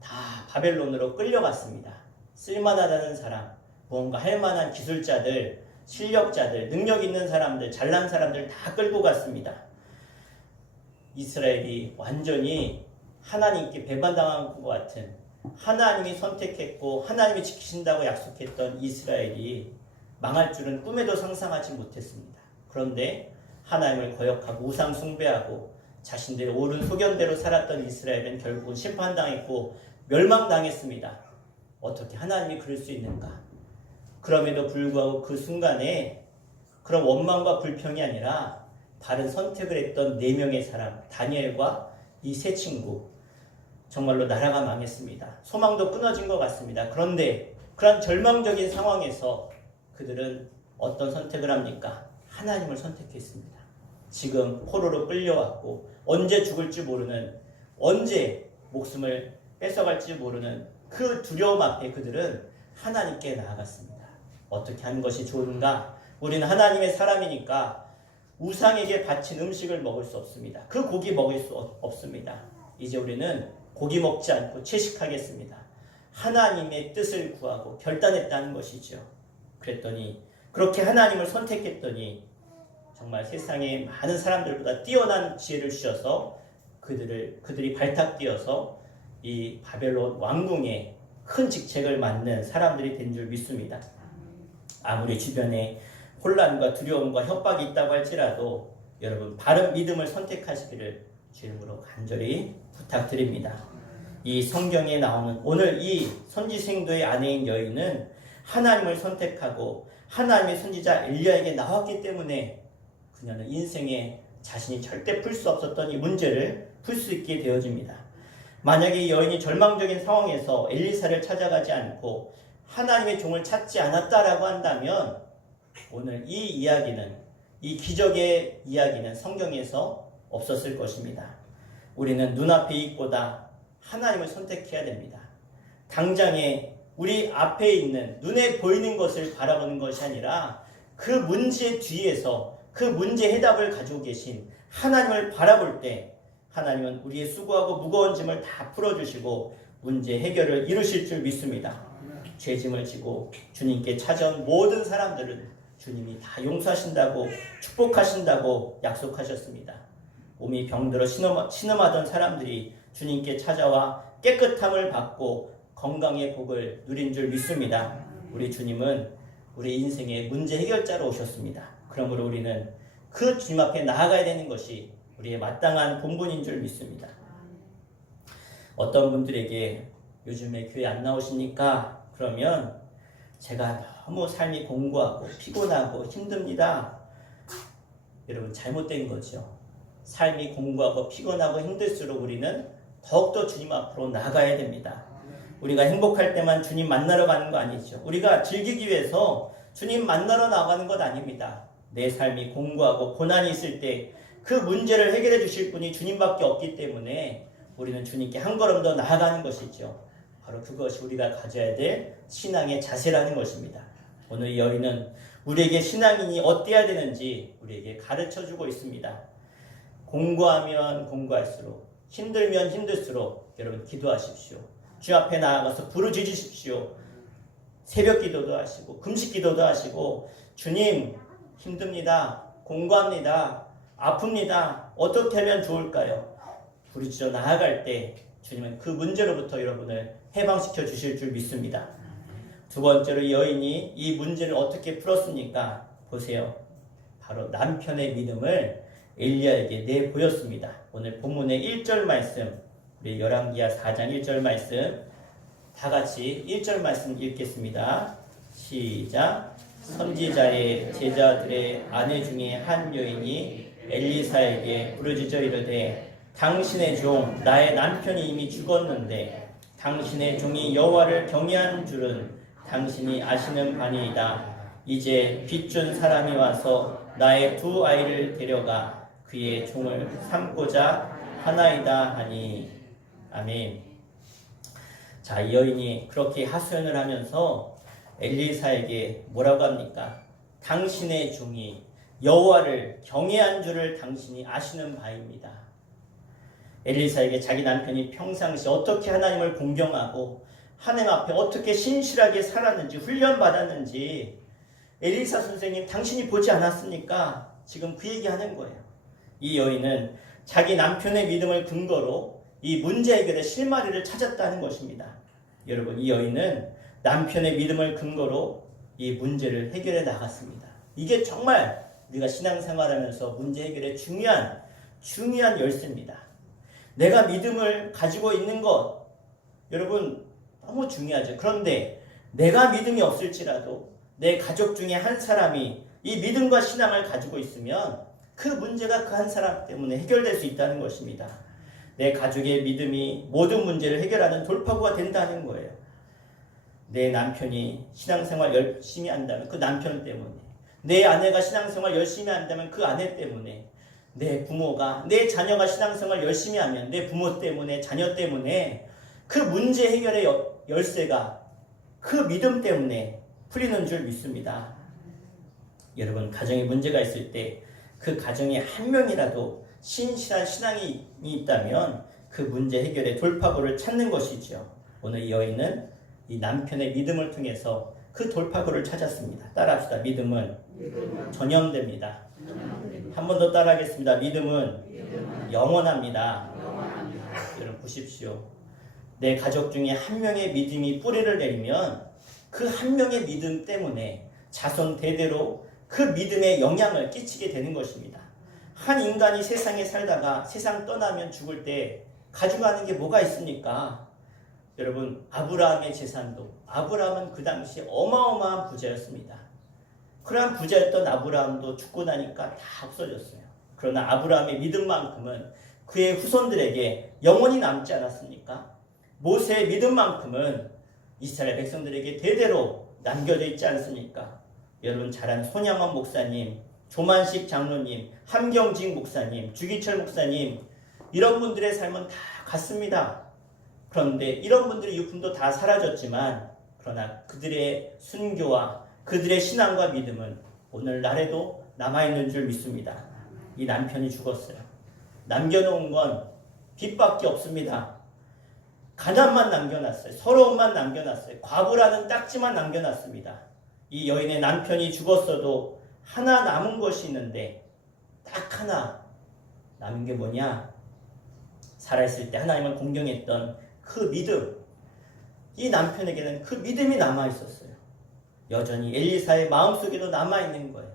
다 바벨론으로 끌려갔습니다. 쓸만하다는 사람, 무언가 할 만한 기술자들, 실력자들, 능력 있는 사람들, 잘난 사람들 다 끌고 갔습니다. 이스라엘이 완전히 하나님께 배반당한 것 같은, 하나님이 선택했고 하나님이 지키신다고 약속했던 이스라엘이 망할 줄은 꿈에도 상상하지 못했습니다. 그런데 하나님을 거역하고 우상 숭배하고 자신들의 옳은 소견대로 살았던 이스라엘은 결국은 심판당했고 멸망당했습니다. 어떻게 하나님이 그럴 수 있는가? 그럼에도 불구하고 그 순간에 그런 원망과 불평이 아니라 바른 선택을 했던 4명의 사람, 다니엘과 이 세 친구, 정말로 나라가 망했습니다. 소망도 끊어진 것 같습니다. 그런데 그런 절망적인 상황에서 그들은 어떤 선택을 합니까? 하나님을 선택했습니다. 지금 포로로 끌려왔고 언제 죽을지 모르는, 언제 목숨을 뺏어갈지 모르는 그 두려움 앞에 그들은 하나님께 나아갔습니다. 어떻게 하는 것이 좋은가? 우리는 하나님의 사람이니까 우상에게 바친 음식을 먹을 수 없습니다. 그 고기 먹을 수 없습니다. 이제 우리는 고기 먹지 않고 채식하겠습니다. 하나님의 뜻을 구하고 결단했다는 것이죠. 그랬더니 그렇게 하나님을 선택했더니 정말 세상에 많은 사람들보다 뛰어난 지혜를 주셔서 그들이 발탁 뛰어서 이 바벨론 왕궁에 큰 직책을 맡는 사람들이 된 줄 믿습니다. 아무리 주변에 혼란과 두려움과 협박이 있다고 할지라도 여러분 바른 믿음을 선택하시기를 주님으로 간절히 부탁드립니다. 이 성경에 나오는 오늘 이 선지생도의 아내인 여인은 하나님을 선택하고 하나님의 선지자 엘리야에게 나왔기 때문에 그녀는 인생에 자신이 절대 풀 수 없었던 이 문제를 풀 수 있게 되어집니다. 만약에 이 여인이 절망적인 상황에서 엘리사를 찾아가지 않고 하나님의 종을 찾지 않았다라고 한다면 오늘 이 이야기는, 이 기적의 이야기는 성경에서 없었을 것입니다. 우리는 눈앞에 있고다 하나님을 선택해야 됩니다. 당장에 우리 앞에 있는 눈에 보이는 것을 바라보는 것이 아니라 그 문제 뒤에서 그 문제 해답을 가지고 계신 하나님을 바라볼 때 하나님은 우리의 수고하고 무거운 짐을 다 풀어주시고 문제 해결을 이루실 줄 믿습니다. 죄짐을 지고 주님께 찾아온 모든 사람들은 주님이 다 용서하신다고 축복하신다고 약속하셨습니다. 몸이 병들어 신음하던 사람들이 주님께 찾아와 깨끗함을 받고 건강의 복을 누린 줄 믿습니다. 우리 주님은 우리 인생의 문제 해결자로 오셨습니다. 그러므로 우리는 그 주님 앞에 나아가야 되는 것이 우리의 마땅한 본분인 줄 믿습니다. 어떤 분들에게 요즘에 교회 안 나오십니까? 그러면 제가 너무 삶이 공고하고 피곤하고 힘듭니다. 여러분 잘못된 거죠. 삶이 공고하고 피곤하고 힘들수록 우리는 더욱더 주님 앞으로 나가야 됩니다. 우리가 행복할 때만 주님 만나러 가는 거 아니죠. 우리가 즐기기 위해서 주님 만나러 나가는 것 아닙니다. 내 삶이 공고하고 고난이 있을 때 그 문제를 해결해 주실 분이 주님밖에 없기 때문에 우리는 주님께 한 걸음 더 나아가는 것이죠. 바로 그것이 우리가 가져야 될 신앙의 자세라는 것입니다. 오늘 이 여인은 우리에게 신앙인이 어때야 되는지 우리에게 가르쳐주고 있습니다. 공고하면 공고할수록, 힘들면 힘들수록 여러분 기도하십시오. 주 앞에 나아가서 부르짖으십시오. 새벽 기도도 하시고 금식 기도도 하시고 주님 힘듭니다. 공고합니다. 아픕니다. 어떻게 하면 좋을까요? 부르짖어 나아갈 때 주님은 그 문제로부터 여러분을 해방시켜 주실 줄 믿습니다. 두 번째로 이 여인이 이 문제를 어떻게 풀었습니까? 보세요. 바로 남편의 믿음을 엘리야에게 내보였습니다. 오늘 본문의 1절 말씀, 우리 열왕기하 4장 1절 말씀 다 같이 1절 말씀 읽겠습니다. 시작. 선지자의 제자들의 아내 중에 한 여인이 엘리사에게 부르짖어 이르되 당신의 종 나의 남편이 이미 죽었는데 당신의 종이 여호와를 경외한 줄은 당신이 아시는 바니이다. 이제 빚준 사람이 와서 나의 두 아이를 데려가 그의 종을 삼고자 하나이다 하니. 아멘. 자, 이 여인이 그렇게 하소연을 하면서 엘리사에게 뭐라고 합니까? 당신의 종이 여호와를 경외한 줄을 당신이 아시는 바입니다. 엘리사에게 자기 남편이 평상시 어떻게 하나님을 공경하고 하나님 앞에 어떻게 신실하게 살았는지 훈련받았는지 엘리사 선생님 당신이 보지 않았습니까? 지금 그 얘기하는 거예요. 이 여인은 자기 남편의 믿음을 근거로 이 문제 해결의 실마리를 찾았다는 것입니다. 여러분, 이 여인은 남편의 믿음을 근거로 이 문제를 해결해 나갔습니다. 이게 정말 우리가 신앙생활하면서 문제 해결의 중요한 열쇠입니다. 내가 믿음을 가지고 있는 것, 여러분 너무 중요하죠. 그런데 내가 믿음이 없을지라도 내 가족 중에 한 사람이 이 믿음과 신앙을 가지고 있으면 그 문제가 그 한 사람 때문에 해결될 수 있다는 것입니다. 내 가족의 믿음이 모든 문제를 해결하는 돌파구가 된다는 거예요. 내 남편이 신앙생활 열심히 한다면 그 남편 때문에, 내 아내가 신앙생활 열심히 한다면 그 아내 때문에, 내 부모가, 내 자녀가 신앙생활 열심히 하면 내 부모 때문에, 자녀 때문에 그 문제 해결의 열쇠가 그 믿음 때문에 풀리는 줄 믿습니다. 여러분, 가정에 문제가 있을 때 그 가정에 한 명이라도 신실한 신앙이 있다면 그 문제 해결의 돌파구를 찾는 것이죠. 오늘 이 여인은 이 남편의 믿음을 통해서 그 돌파구를 찾았습니다. 따라합시다. 믿음은 전염됩니다. 한 번 더 따라하겠습니다. 믿음은 영원합니다. 여러분 보십시오. 내 가족 중에 한 명의 믿음이 뿌리를 내리면 그 한 명의 믿음 때문에 자손 대대로 그 믿음에 영향을 끼치게 되는 것입니다. 한 인간이 세상에 살다가 세상 떠나면 죽을 때 가져가는 게 뭐가 있습니까? 여러분, 아브라함의 재산도, 아브라함은 그 당시 어마어마한 부자였습니다. 그러한 부자였던 아브라함도 죽고 나니까 다 없어졌어요. 그러나 아브라함의 믿음만큼은 그의 후손들에게 영원히 남지 않았습니까? 모세의 믿음만큼은 이스라엘 백성들에게 대대로 남겨져 있지 않습니까? 여러분 잘 아는 손양원 목사님, 조만식 장로님, 함경직 목사님, 주기철 목사님, 이런 분들의 삶은 다 같습니다. 그런데 이런 분들의 유품도 다 사라졌지만 그러나 그들의 순교와 그들의 신앙과 믿음은 오늘날에도 남아있는 줄 믿습니다. 이 남편이 죽었어요. 남겨놓은 건 빚밖에 없습니다. 가난만 남겨놨어요. 서러움만 남겨놨어요. 과부라는 딱지만 남겨놨습니다. 이 여인의 남편이 죽었어도 하나 남은 것이 있는데 딱 하나 남은 게 뭐냐? 살아있을 때 하나님을 공경했던 그 믿음. 이 남편에게는 그 믿음이 남아있었어요. 여전히 엘리사의 마음속에도 남아있는 거예요.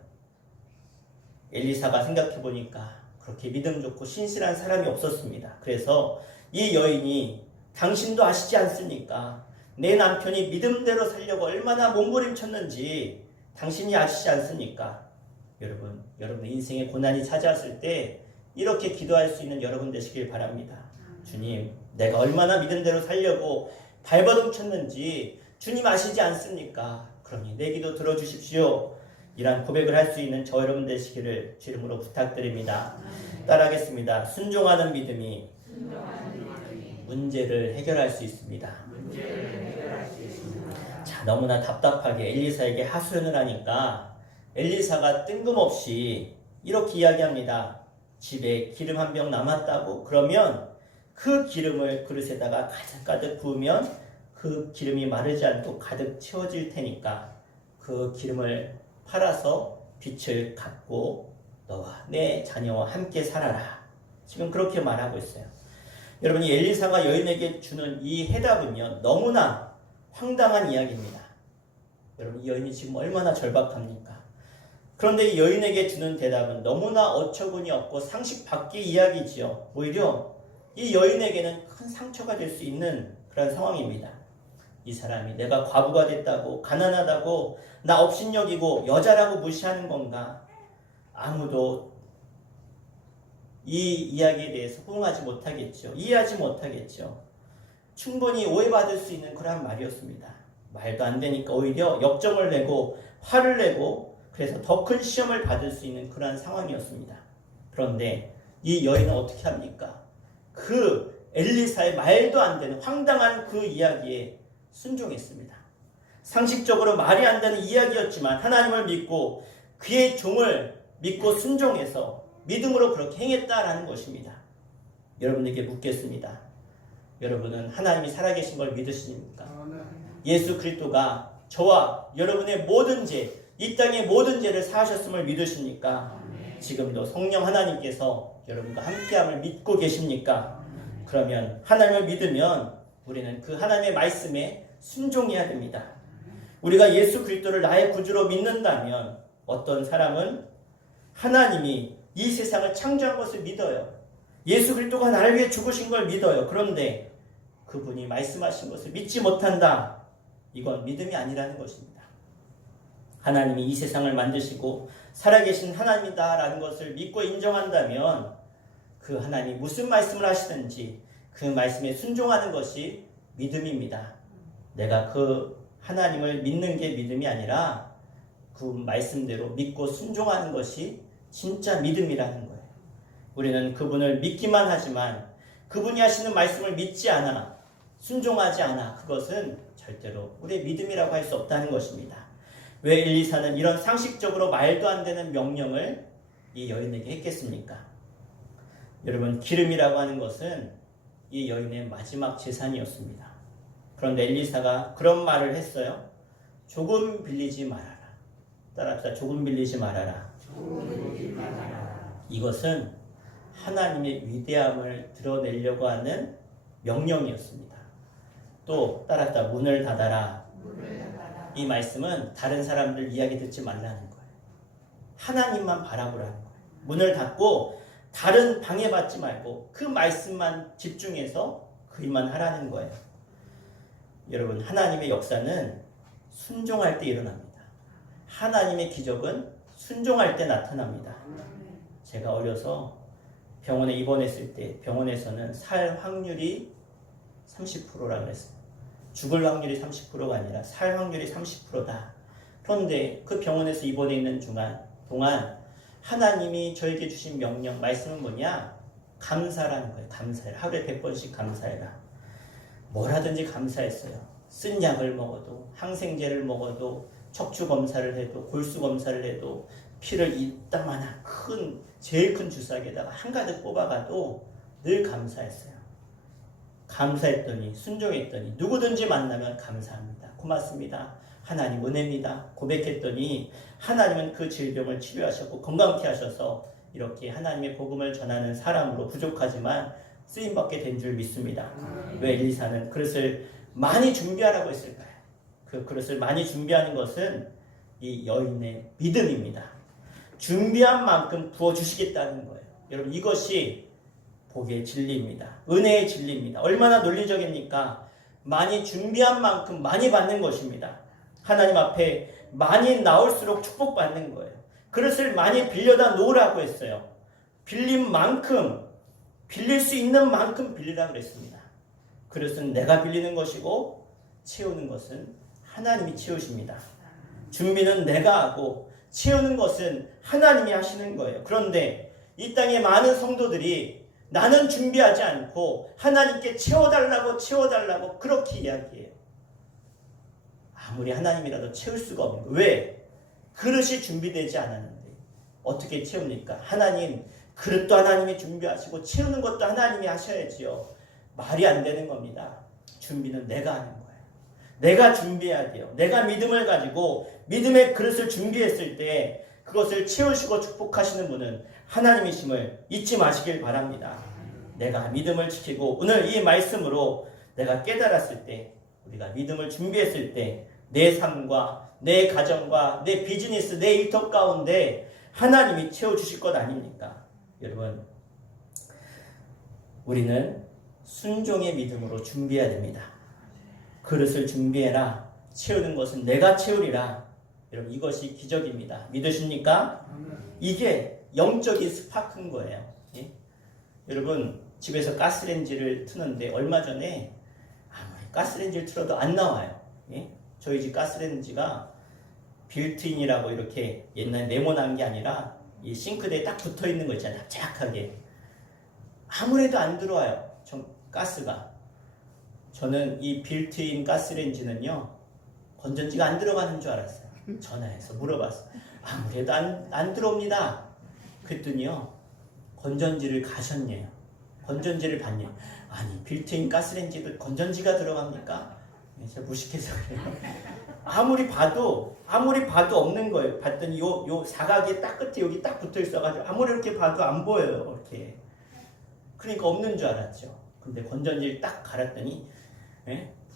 엘리사가 생각해보니까 그렇게 믿음 좋고 신실한 사람이 없었습니다. 그래서 이 여인이 당신도 아시지 않습니까? 내 남편이 믿음대로 살려고 얼마나 몸부림쳤는지 당신이 아시지 않습니까? 여러분의 인생에 고난이 찾아왔을 때 이렇게 기도할 수 있는 여러분 되시길 바랍니다. 주님, 내가 얼마나 믿음대로 살려고 발버둥 쳤는지 주님 아시지 않습니까? 그러니 내 기도 들어주십시오. 이런 고백을 할 수 있는 저 여러분 되시기를 주 이름으로 부탁드립니다. 따라하겠습니다. 순종하는 믿음이 문제를 해결할 수 있습니다. 자, 너무나 답답하게 엘리사에게 하소연을 하니까 엘리사가 뜬금없이 이렇게 이야기합니다. 집에 기름 한 병 남았다고? 그러면 그 기름을 그릇에다가 가득가득 부으면 그 기름이 마르지 않고 가득 채워질 테니까 그 기름을 팔아서 빚을 갚고 너와 내 자녀와 함께 살아라. 지금 그렇게 말하고 있어요. 여러분, 이 엘리사가 여인에게 주는 이 해답은요, 너무나 황당한 이야기입니다. 여러분, 이 여인이 지금 얼마나 절박합니까? 그런데 이 여인에게 주는 대답은 너무나 어처구니 없고 상식 밖의 이야기지요. 오히려 이 여인에게는 큰 상처가 될 수 있는 그런 상황입니다. 이 사람이 내가 과부가 됐다고, 가난하다고, 나 업신여기고 여자라고 무시하는 건가? 아무도 이 이야기에 대해서 호응하지 못하겠죠. 이해하지 못하겠죠. 충분히 오해받을 수 있는 그러한 말이었습니다. 말도 안 되니까 오히려 역정을 내고 화를 내고 그래서 더 큰 시험을 받을 수 있는 그러한 상황이었습니다. 그런데 이 여인은 어떻게 합니까? 그 엘리사의 말도 안 되는 황당한 그 이야기에 순종했습니다. 상식적으로 말이 안 되는 이야기였지만 하나님을 믿고 그의 종을 믿고 순종해서 믿음으로 그렇게 행했다라는 것입니다. 여러분에게 묻겠습니다. 여러분은 하나님이 살아계신 걸 믿으십니까? 예수 그리스도가 저와 여러분의 모든 죄, 이 땅의 모든 죄를 사하셨음을 믿으십니까? 지금도 성령 하나님께서 여러분과 함께함을 믿고 계십니까? 그러면 하나님을 믿으면 우리는 그 하나님의 말씀에 순종해야 됩니다. 우리가 예수 그리스도를 나의 구주로 믿는다면 어떤 사람은 하나님이 이 세상을 창조한 것을 믿어요. 예수 그리스도가 나를 위해 죽으신 걸 믿어요. 그런데 그분이 말씀하신 것을 믿지 못한다. 이건 믿음이 아니라는 것입니다. 하나님이 이 세상을 만드시고 살아계신 하나님이다라는 것을 믿고 인정한다면 그 하나님이 무슨 말씀을 하시든지 그 말씀에 순종하는 것이 믿음입니다. 내가 그 하나님을 믿는 게 믿음이 아니라 그 말씀대로 믿고 순종하는 것이 진짜 믿음이라는 거예요. 우리는 그분을 믿기만 하지만 그분이 하시는 말씀을 믿지 않아, 순종하지 않아. 그것은 절대로 우리의 믿음이라고 할 수 없다는 것입니다. 왜 엘리사는 이런 상식적으로 말도 안 되는 명령을 이 여인에게 했겠습니까? 여러분, 기름이라고 하는 것은 이 여인의 마지막 재산이었습니다. 그런데 엘리사가 그런 말을 했어요. 조금 빌리지 말아라. 따라합시다. 조금 빌리지 말아라. 이것은 하나님의 위대함을 드러내려고 하는 명령이었습니다. 또 따라합시다. 문을 닫아라. 이 말씀은 다른 사람들 이야기 듣지 말라는 거예요. 하나님만 바라보라는 거예요. 문을 닫고 다른 방해받지 말고 그 말씀만 집중해서 그 일만 하라는 거예요. 여러분, 하나님의 역사는 순종할 때 일어납니다. 하나님의 기적은 순종할 때 나타납니다. 제가 어려서 병원에 입원했을 때 병원에서는 살 확률이 30%라고 그랬어요. 죽을 확률이 30%가 아니라 살 확률이 30%다. 그런데 그 병원에서 입원해 있는 동안 하나님이 저에게 주신 명령, 말씀은 뭐냐? 감사라는 거예요. 감사해라. 하루에 100번씩 감사해라. 뭘 하든지 감사했어요. 쓴 약을 먹어도, 항생제를 먹어도, 척추 검사를 해도, 골수 검사를 해도, 피를 이따만한 제일 큰 주사기에다가 한가득 뽑아가도 늘 감사했어요. 감사했더니, 순종했더니, 누구든지 만나면 감사합니다. 고맙습니다. 하나님 은혜입니다. 고백했더니 하나님은 그 질병을 치료하셨고 건강케 하셔서 이렇게 하나님의 복음을 전하는 사람으로 부족하지만 쓰임받게 된 줄 믿습니다. 왜 엘리사는 그릇을 많이 준비하라고 했을까요? 그 그릇을 많이 준비하는 것은 이 여인의 믿음입니다. 준비한 만큼 부어주시겠다는 거예요. 여러분, 이것이 복의 진리입니다. 은혜의 진리입니다. 얼마나 논리적입니까? 많이 준비한 만큼 많이 받는 것입니다. 하나님 앞에 많이 나올수록 축복받는 거예요. 그릇을 많이 빌려다 놓으라고 했어요. 빌린 만큼, 빌릴 수 있는 만큼 빌리라고 그랬습니다. 그릇은 내가 빌리는 것이고 채우는 것은 하나님이 채우십니다. 준비는 내가 하고 채우는 것은 하나님이 하시는 거예요. 그런데 이 땅의 많은 성도들이 나는 준비하지 않고 하나님께 채워달라고 그렇게 이야기해요. 아무리 하나님이라도 채울 수가 없는 거예요. 왜? 그릇이 준비되지 않았는데 어떻게 채웁니까? 하나님, 그릇도 하나님이 준비하시고 채우는 것도 하나님이 하셔야지요. 말이 안 되는 겁니다. 준비는 내가 하는 거예요. 내가 준비해야 돼요. 내가 믿음을 가지고 믿음의 그릇을 준비했을 때 그것을 채우시고 축복하시는 분은 하나님이심을 잊지 마시길 바랍니다. 내가 믿음을 지키고 오늘 이 말씀으로 내가 깨달았을 때, 우리가 믿음을 준비했을 때 내 삶과 내 가정과 내 비즈니스, 내 일터 가운데 하나님이 채워주실 것 아닙니까? 여러분, 우리는 순종의 믿음으로 준비해야 됩니다. 그릇을 준비해라. 채우는 것은 내가 채우리라. 여러분, 이것이 기적입니다. 믿으십니까? 이게 영적인 스파크인 거예요. 예? 여러분, 집에서 가스레인지를 트는데 얼마 전에 아무리 가스레인지를 틀어도 안 나와요. 예? 저희 집 가스레인지가 빌트인이라고 이렇게 옛날에 네모난 게 아니라 이 싱크대에 딱 붙어 있는 거 있잖아요. 납작하게. 아무래도 안 들어와요. 가스가. 저는 이 빌트인 가스레인지는요, 건전지가 안 들어가는 줄 알았어요. 전화해서 물어봤어요. 아무래도 안 들어옵니다. 그랬더니요, 건전지를 가셨네요. 건전지를 봤네요. 아니, 빌트인 가스레인지도 건전지가 들어갑니까? 제가 무식해서 그래요. 아무리 봐도 없는 거예요. 봤더니 요 사각의 딱 끝에 여기 딱 붙어 있어가지고 아무리 이렇게 봐도 안 보여요. 이렇게. 그러니까 없는 줄 알았죠. 근데 건전지를 딱 갈았더니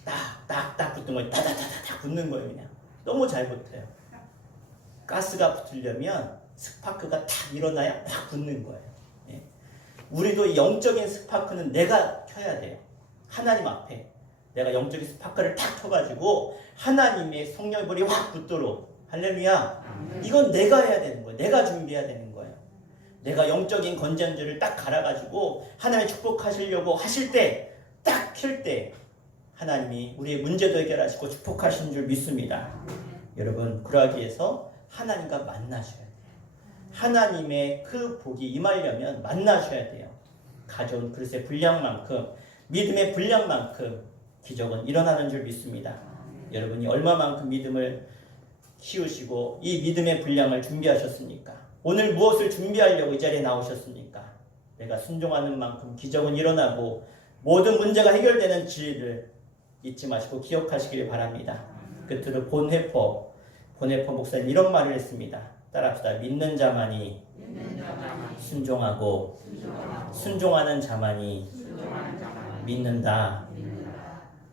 딱 붙은 거예요. 따다다다닥 붙는 거예요. 그냥 너무 잘 붙어요. 가스가 붙으려면 스파크가 탁 일어나야 팍 붙는 거예요. 예. 우리도 영적인 스파크는 내가 켜야 돼요. 하나님 앞에 내가 영적인 스파크를 탁 켜가지고 하나님의 성령의 불이 확 붙도록. 할렐루야. 이건 내가 해야 되는 거예요. 내가 준비해야 되는 거예요. 내가 영적인 건전지를 딱 갈아가지고 하나님의 축복하시려고 하실 때, 딱 켤 때 하나님이 우리의 문제도 해결하시고 축복하시는 줄 믿습니다. 여러분, 그러기 위해서 하나님과 만나셔야 돼요. 하나님의 그 복이 임하려면 만나셔야 돼요. 가져온 그릇의 분량만큼, 믿음의 분량만큼 기적은 일어나는 줄 믿습니다. 여러분이 얼마만큼 믿음을 키우시고 이 믿음의 분량을 준비하셨습니까? 오늘 무엇을 준비하려고 이 자리에 나오셨습니까? 내가 순종하는 만큼 기적은 일어나고 모든 문제가 해결되는 진리를 잊지 마시고 기억하시길 바랍니다. 끝으로 본회포 목사님 이런 말을 했습니다. 따라합시다. 믿는 자만이 순종하고 순종하는 자만이 믿는다.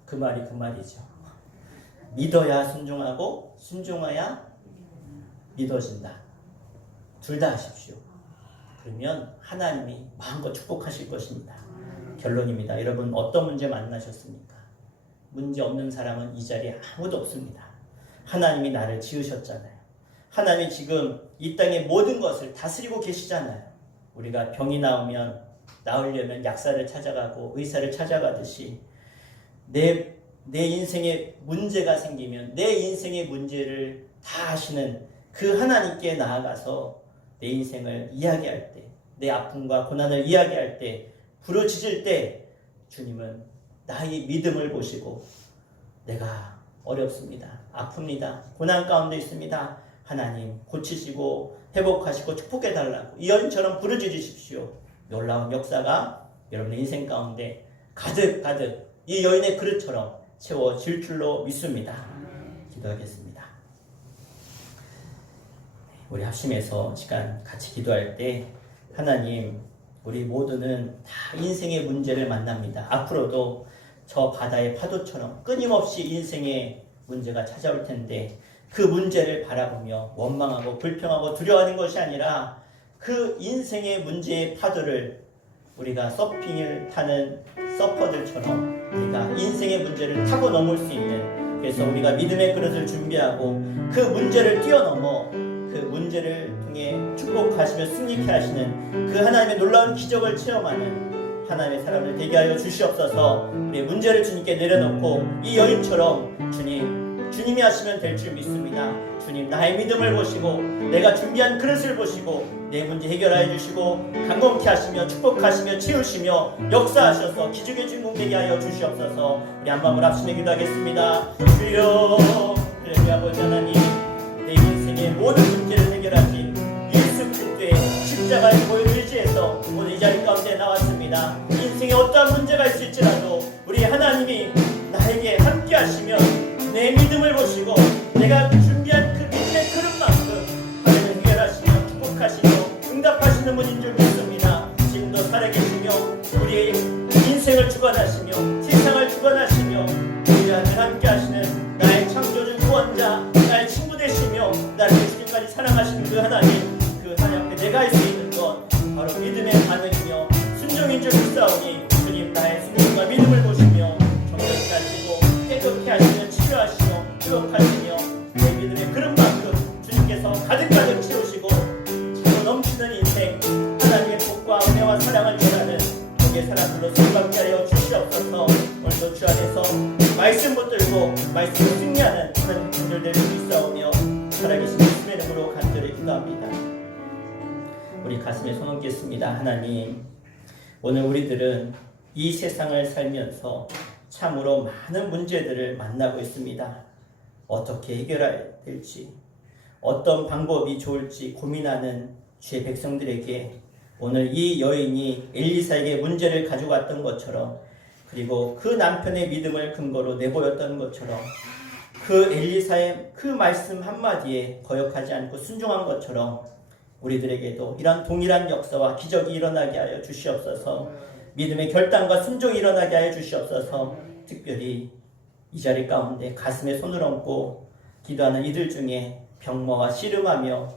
그 말이 그 말이죠. 믿어야 순종하고 순종해야 믿어진다. 둘 다 하십시오. 그러면 하나님이 마음껏 축복하실 것입니다. 결론입니다. 여러분, 어떤 문제 만나셨습니까? 문제 없는 사람은 이 자리에 아무도 없습니다. 하나님이 나를 지으셨잖아요. 하나님이 지금 이 땅의 모든 것을 다스리고 계시잖아요. 우리가 병이 나으려면 약사를 찾아가고 의사를 찾아가듯이 내 인생에 문제가 생기면 내 인생의 문제를 다 아시는 그 하나님께 나아가서 내 인생을 이야기할 때, 내 아픔과 고난을 이야기할 때, 부르짖을 때 주님은 나의 믿음을 보시고 내가 어렵습니다. 아픕니다. 고난 가운데 있습니다. 하나님 고치시고 회복하시고 축복해달라고 이 여인처럼 부르짖으십시오. 놀라운 역사가 여러분의 인생 가운데 가득 이 여인의 그릇처럼 채워질 줄로 믿습니다. 기도하겠습니다. 우리 합심해서 시간 같이 기도할 때 하나님, 우리 모두는 다 인생의 문제를 만납니다. 앞으로도 저 바다의 파도처럼 끊임없이 인생의 문제가 찾아올 텐데 그 문제를 바라보며 원망하고 불평하고 두려워하는 것이 아니라 그 인생의 문제의 파도를 우리가 서핑을 타는 서퍼들처럼 우리가 인생의 문제를 타고 넘을 수 있는, 그래서 우리가 믿음의 그릇을 준비하고 그 문제를 뛰어넘어 그 문제를 통해 축복하시며 승리케 하시는 그 하나님의 놀라운 기적을 체험하는 하나님의 사람을 되게 하여 주시옵소서. 우리의 문제를 주님께 내려놓고 이 여인처럼 주님이 하시면 될 줄 믿습니다. 주님, 나의 믿음을 보시고 내가 준비한 그릇을 보시고 내 문제 해결하여 주시고 강건케 하시며 축복하시며 치우시며 역사하셔서 기적의 주인공 되게 하여 주시옵소서. 우리 한 마음을 합심해 기도하겠습니다. 주여, 할렐루야. 아버지 하나님, 내 인생의 모든 문제를 해결하신 예수 그리스도의 십자가의 보혈을 의지해서 오늘 이 자리 가운데 나왔습니다. 인생에 어떠한 문제가 있을지라도 우리 하나님이 나에게 함께 하시면 내 믿음을 보시고 내가 준비한 그 믿음의 그릇만큼 하나님을 해결하시며 축복하시며 응답하시는 분인 줄 믿습니다. 지금도 살아계시며 우리의 인생을 주관하시며 세상을 주관하시며 우리 하늘 함께 하시는 나의 창조주 구원자, 나의 친구 되시며 나를 주님까지 사랑하시는 그 하나님, 그 하나님 앞에 내가 할 수 있는 것 바로 믿음의 반응이며 순종인 줄 믿사오니 주님, 나의 순종과 믿음을 보시며 정결케 하시고 깨끗게 하시며 치료하시며 회복하시며 내 믿음의 그릇만큼 주님께서 가득가득 채우시고 차고 넘치는 인생, 하나님의 복과 은혜와 사랑을 전하는 복의 사람들로 살게 하여 주시옵소서. 오늘도 주 안에서 말씀 붙들고 말씀을 승리하는 그런 분들 될 수 있사오며 살아계신 예수의 이름으로 간절히 기도합니다. 우리 가슴에 손 얹겠습니다. 하나님, 오늘 우리들은 이 세상을 살면서 참으로 많은 문제들을 만나고 있습니다. 어떻게 해결해야 될지, 어떤 방법이 좋을지 고민하는 주의 백성들에게 오늘 이 여인이 엘리사에게 문제를 가져갔던 것처럼, 그리고 그 남편의 믿음을 근거로 내보였던 것처럼, 그 엘리사의 그 말씀 한마디에 거역하지 않고 순종한 것처럼 우리들에게도 이런 동일한 역사와 기적이 일어나게 하여 주시옵소서. 믿음의 결단과 순종이 일어나게 하여 주시옵소서. 특별히 이 자리 가운데 가슴에 손을 얹고 기도하는 이들 중에 병마와 씨름하며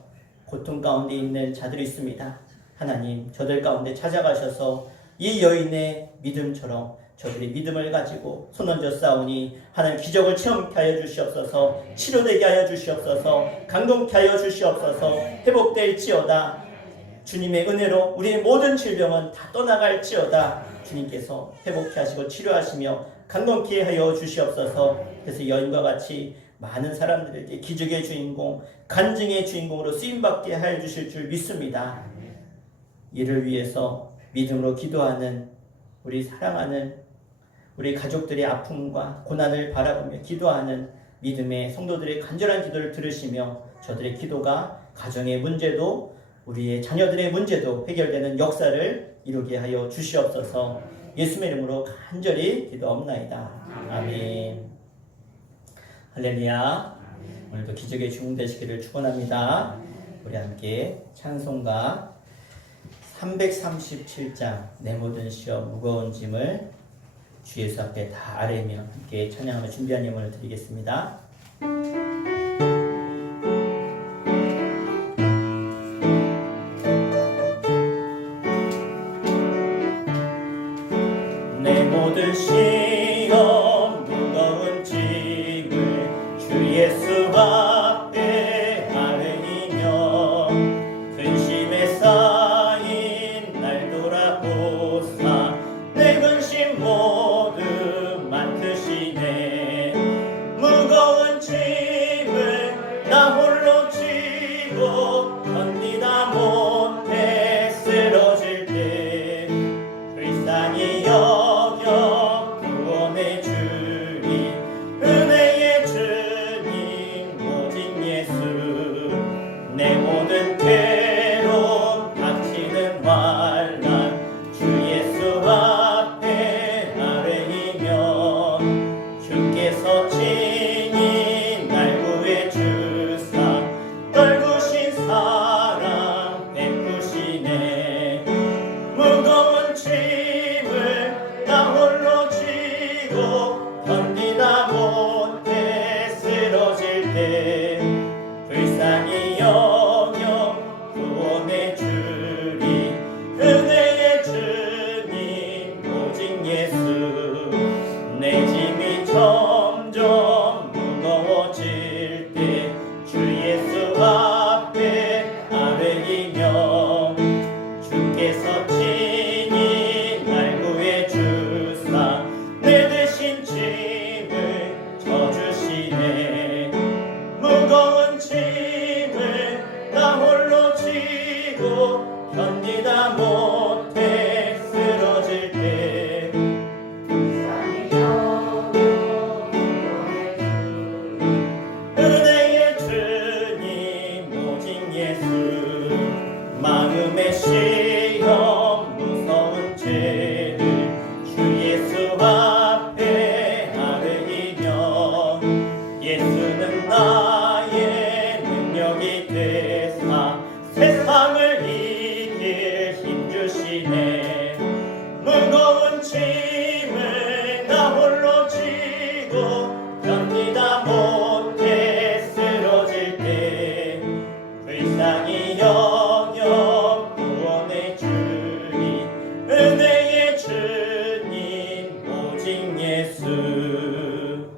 고통 가운데 있는 자들이 있습니다. 하나님, 저들 가운데 찾아가셔서 이 여인의 믿음처럼 저들이 믿음을 가지고 손 얹어 싸우니 하나님 기적을 체험케 하여 주시옵소서. 치료되게 하여 주시옵소서. 감동케 하여 주시옵소서. 회복될지어다. 주님의 은혜로 우리의 모든 질병은 다 떠나갈지어다. 주님께서 회복케 하시고 치료하시며 감동케 하여 주시옵소서. 그래서 여인과 같이 많은 사람들에게 기적의 주인공, 간증의 주인공으로 쓰임받게 하여 주실 줄 믿습니다. 이를 위해서 믿음으로 기도하는 우리 사랑하는 우리 가족들의 아픔과 고난을 바라보며 기도하는 믿음의 성도들의 간절한 기도를 들으시며 저들의 기도가 가정의 문제도 우리의 자녀들의 문제도 해결되는 역사를 이루게 하여 주시옵소서. 예수의 이름으로 간절히 기도옵나이다. 아멘. 할렐루야. 오늘도 기적의 주인공 되시기를 축원합니다. 우리 함께 찬송가 337장 내 모든 시험 무거운 짐을 주 예수 앞에 다 아뢰며 함께 찬양하며 준비한 예물을 드리겠습니다. 내 모든 시험 무거운 짐을 주 예수 앞에 아뢰이며 근심에 쌓인 날 돌아보사 내 근심 모두 맡으시네. 무거운 짐을 나 홀로 지고 견디다 못해 쓰러질 때 불쌍히 여겨 구원해 주리 은혜의 주님 오직 예수. 내 모든 괴로움 닥치는 환난 주 예수 앞에 아뢰이며 주께서 친히 날 구해 주사 넓으신 사랑 베푸시네. 무거운 짐을 나 홀로 지고 견디다 못해 쓰러질 때 불쌍히 여겨 구원해 주리 은혜의 주님 오직 예수. 내 짐이 점점 무거워질 때 주 예수 앞에 아뢰이며 주께서 친히 날 구해 주사 내 대신 짐을 져주시네. 무거운 짐을 나 홀로 지고 견디다 못해 쓰러질 때 은혜의 주님 오직 예수. 마음의 시험 무서운 죄를 주 예수 앞에 아뢰이며 예수는 나의 능력이 되사 세상을 이길 힘 주시네. 무거운 짐을 나 홀로 지고 견디다 못해 쓰러질 때 불쌍히 여겨 구원해 주리 은혜의 주님 오직 예수.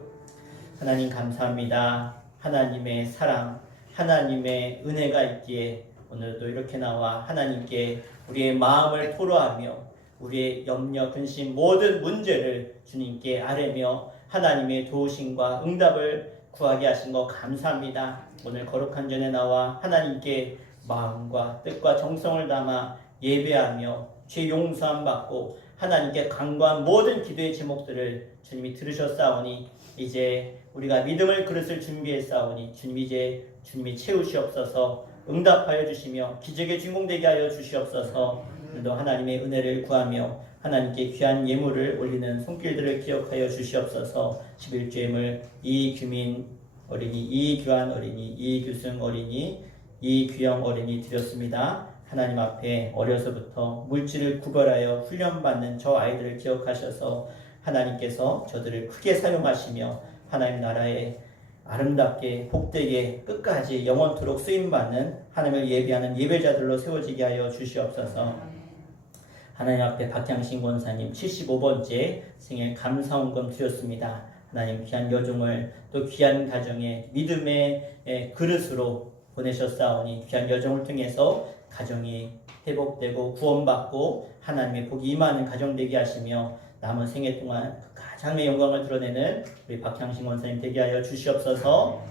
하나님 감사합니다. 하나님의 사랑, 하나님의 은혜가 있기에 오늘도 이렇게 나와 하나님께 우리의 마음을 토로하며 우리의 염려, 근심, 모든 문제를 주님께 아뢰며 하나님의 도우심과 응답을 구하게 하신 거 감사합니다. 오늘 거룩한 전에 나와 하나님께 마음과 뜻과 정성을 담아 예배하며 죄 용서함 받고 하나님께 간구한 모든 기도의 제목들을 주님이 들으셨사오니 이제 우리가 믿음의 그릇을 준비했사오니 주님이 채우시옵소서. 응답하여 주시며 기적의 주인공 되게 하여 주시옵소서. 오늘도 하나님의 은혜를 구하며 하나님께 귀한 예물을 올리는 손길들을 기억하여 주시옵소서. 11주임을 이규민 어린이, 이규환 어린이, 이규승 어린이, 이규영 어린이 드렸습니다. 하나님 앞에 어려서부터 물질을 구별하여 훈련받는 저 아이들을 기억하셔서 하나님께서 저들을 크게 사용하시며 하나님 나라에 아름답게 복되게 끝까지 영원토록 쓰임받는 하나님을 예배하는 예배자들로 세워지게 하여 주시옵소서. 하나님 앞에 박향신 권사님 75번째 생일 감사원금 드렸습니다. 하나님 귀한 여종을 또 귀한 가정에 믿음의 그릇으로 보내셨사오니 귀한 여종을 통해서 가정이 회복되고 구원받고 하나님의 복이 임하는 가정 되게 하시며 남은 생애 동안 가장의 영광을 드러내는 우리 박향신 권사님 되게 하여 주시옵소서.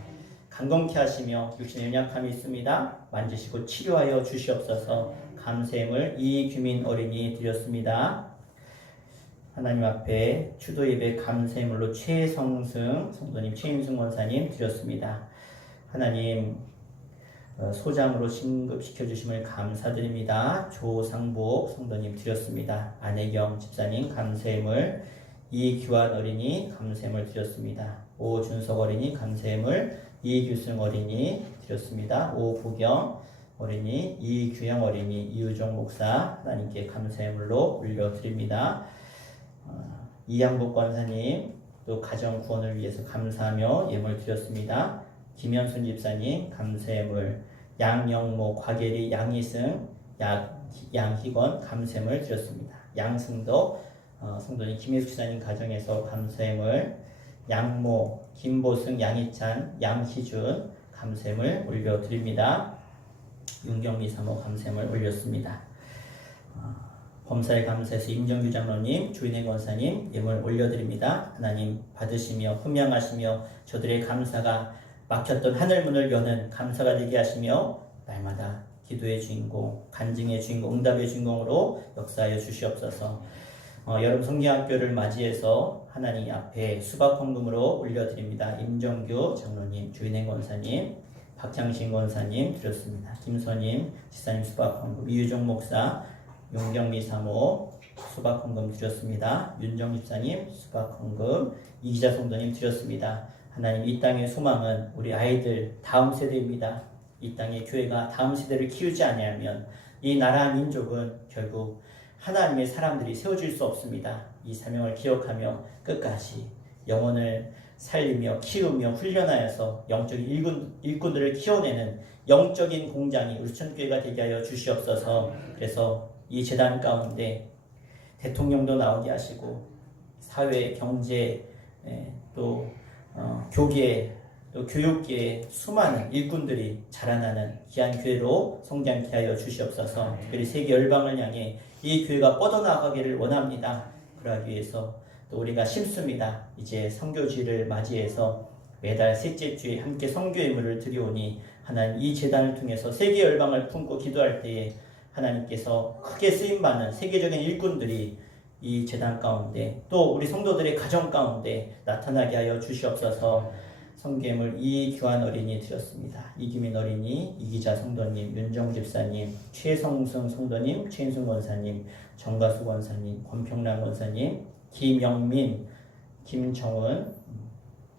강건케 하시며 육신의 연약함이 있습니다. 만지시고 치료하여 주시옵소서. 감사함을 이규민 어린이 드렸습니다. 하나님 앞에 추도 예배 감사함으로 최성승 성도님, 최인승 권사님 드렸습니다. 하나님 소장으로 신급시켜 주심을 감사드립니다. 조상복 성도님 드렸습니다. 안혜경 집사님 감사함을, 이규환 어린이 감사함을 드렸습니다. 오준석 어린이 감사함을, 이규승 어린이 드렸습니다. 오부경 어린이, 이규영 어린이, 이유종 목사 하나님께 감사함으로 올려드립니다. 이양복 권사님 또 가정 구원을 위해서 감사하며 예물 드렸습니다. 김현순 집사님 감사함을, 양영모, 곽예리, 양희승, 양희건 감사함을 드렸습니다. 양승덕 성도님, 김혜숙 집사님 가정에서 감사함을, 양모, 김보승, 양희찬, 양희준 감사함을 올려드립니다. 윤경미 사모 감사함을 올렸습니다. 범사에 감사해서 임정규 장로님, 주인의 권사님 예물 올려드립니다. 하나님 받으시며 훈명하시며 저들의 감사가 막혔던 하늘문을 여는 감사가 되게 하시며 날마다 기도의 주인공, 간증의 주인공, 응답의 주인공으로 역사하여 주시옵소서. 여름 성경학교를 맞이해서 하나님 앞에 수박 헌금으로 올려드립니다. 임정규 장로님, 주인의 권사님, 박창신 권사님 드렸습니다. 김선임 지사님 수박 헌금, 이유정 목사, 용경미 사모 수박 헌금 드렸습니다. 윤정 집사님 수박 헌금, 이기자 성도님 드렸습니다. 하나님 이 땅의 소망은 우리 아이들 다음 세대입니다. 이 땅의 교회가 다음 세대를 키우지 아니하면 이 나라 민족은 결국 하나님의 사람들이 세워질 수 없습니다. 이 사명을 기억하며 끝까지 영혼을 살리며 키우며 훈련하여서 영적인 일꾼들을 키워내는 영적인 공장이 우리 천교회가 되게 하여 주시옵소서. 그래서 이 재단 가운데 대통령도 나오게 하시고 사회, 경제, 또 교계, 또 교육계의 수많은 일꾼들이 자라나는 귀한 교회로 성장케 하여 주시옵소서. 특별히 세계 열방을 향해 이 교회가 뻗어나가기를 원합니다. 그러기 위해서 또 우리가 심습니다. 이제 선교주의를 맞이해서 매달 셋째 주에 함께 선교 예물을 드리오니 하나님 이 재단을 통해서 세계 열방을 품고 기도할 때에 하나님께서 크게 쓰임받는 세계적인 일꾼들이 이 재단 가운데 또 우리 성도들의 가정 가운데 나타나게 하여 주시옵소서. 성경을 이규환 어린이 드렸습니다. 이기민 어린이, 이기자 성도님, 윤정 집사님, 최성승 성도님, 최인순 권사님, 정가수 권사님, 권평란 권사님, 김영민, 김정은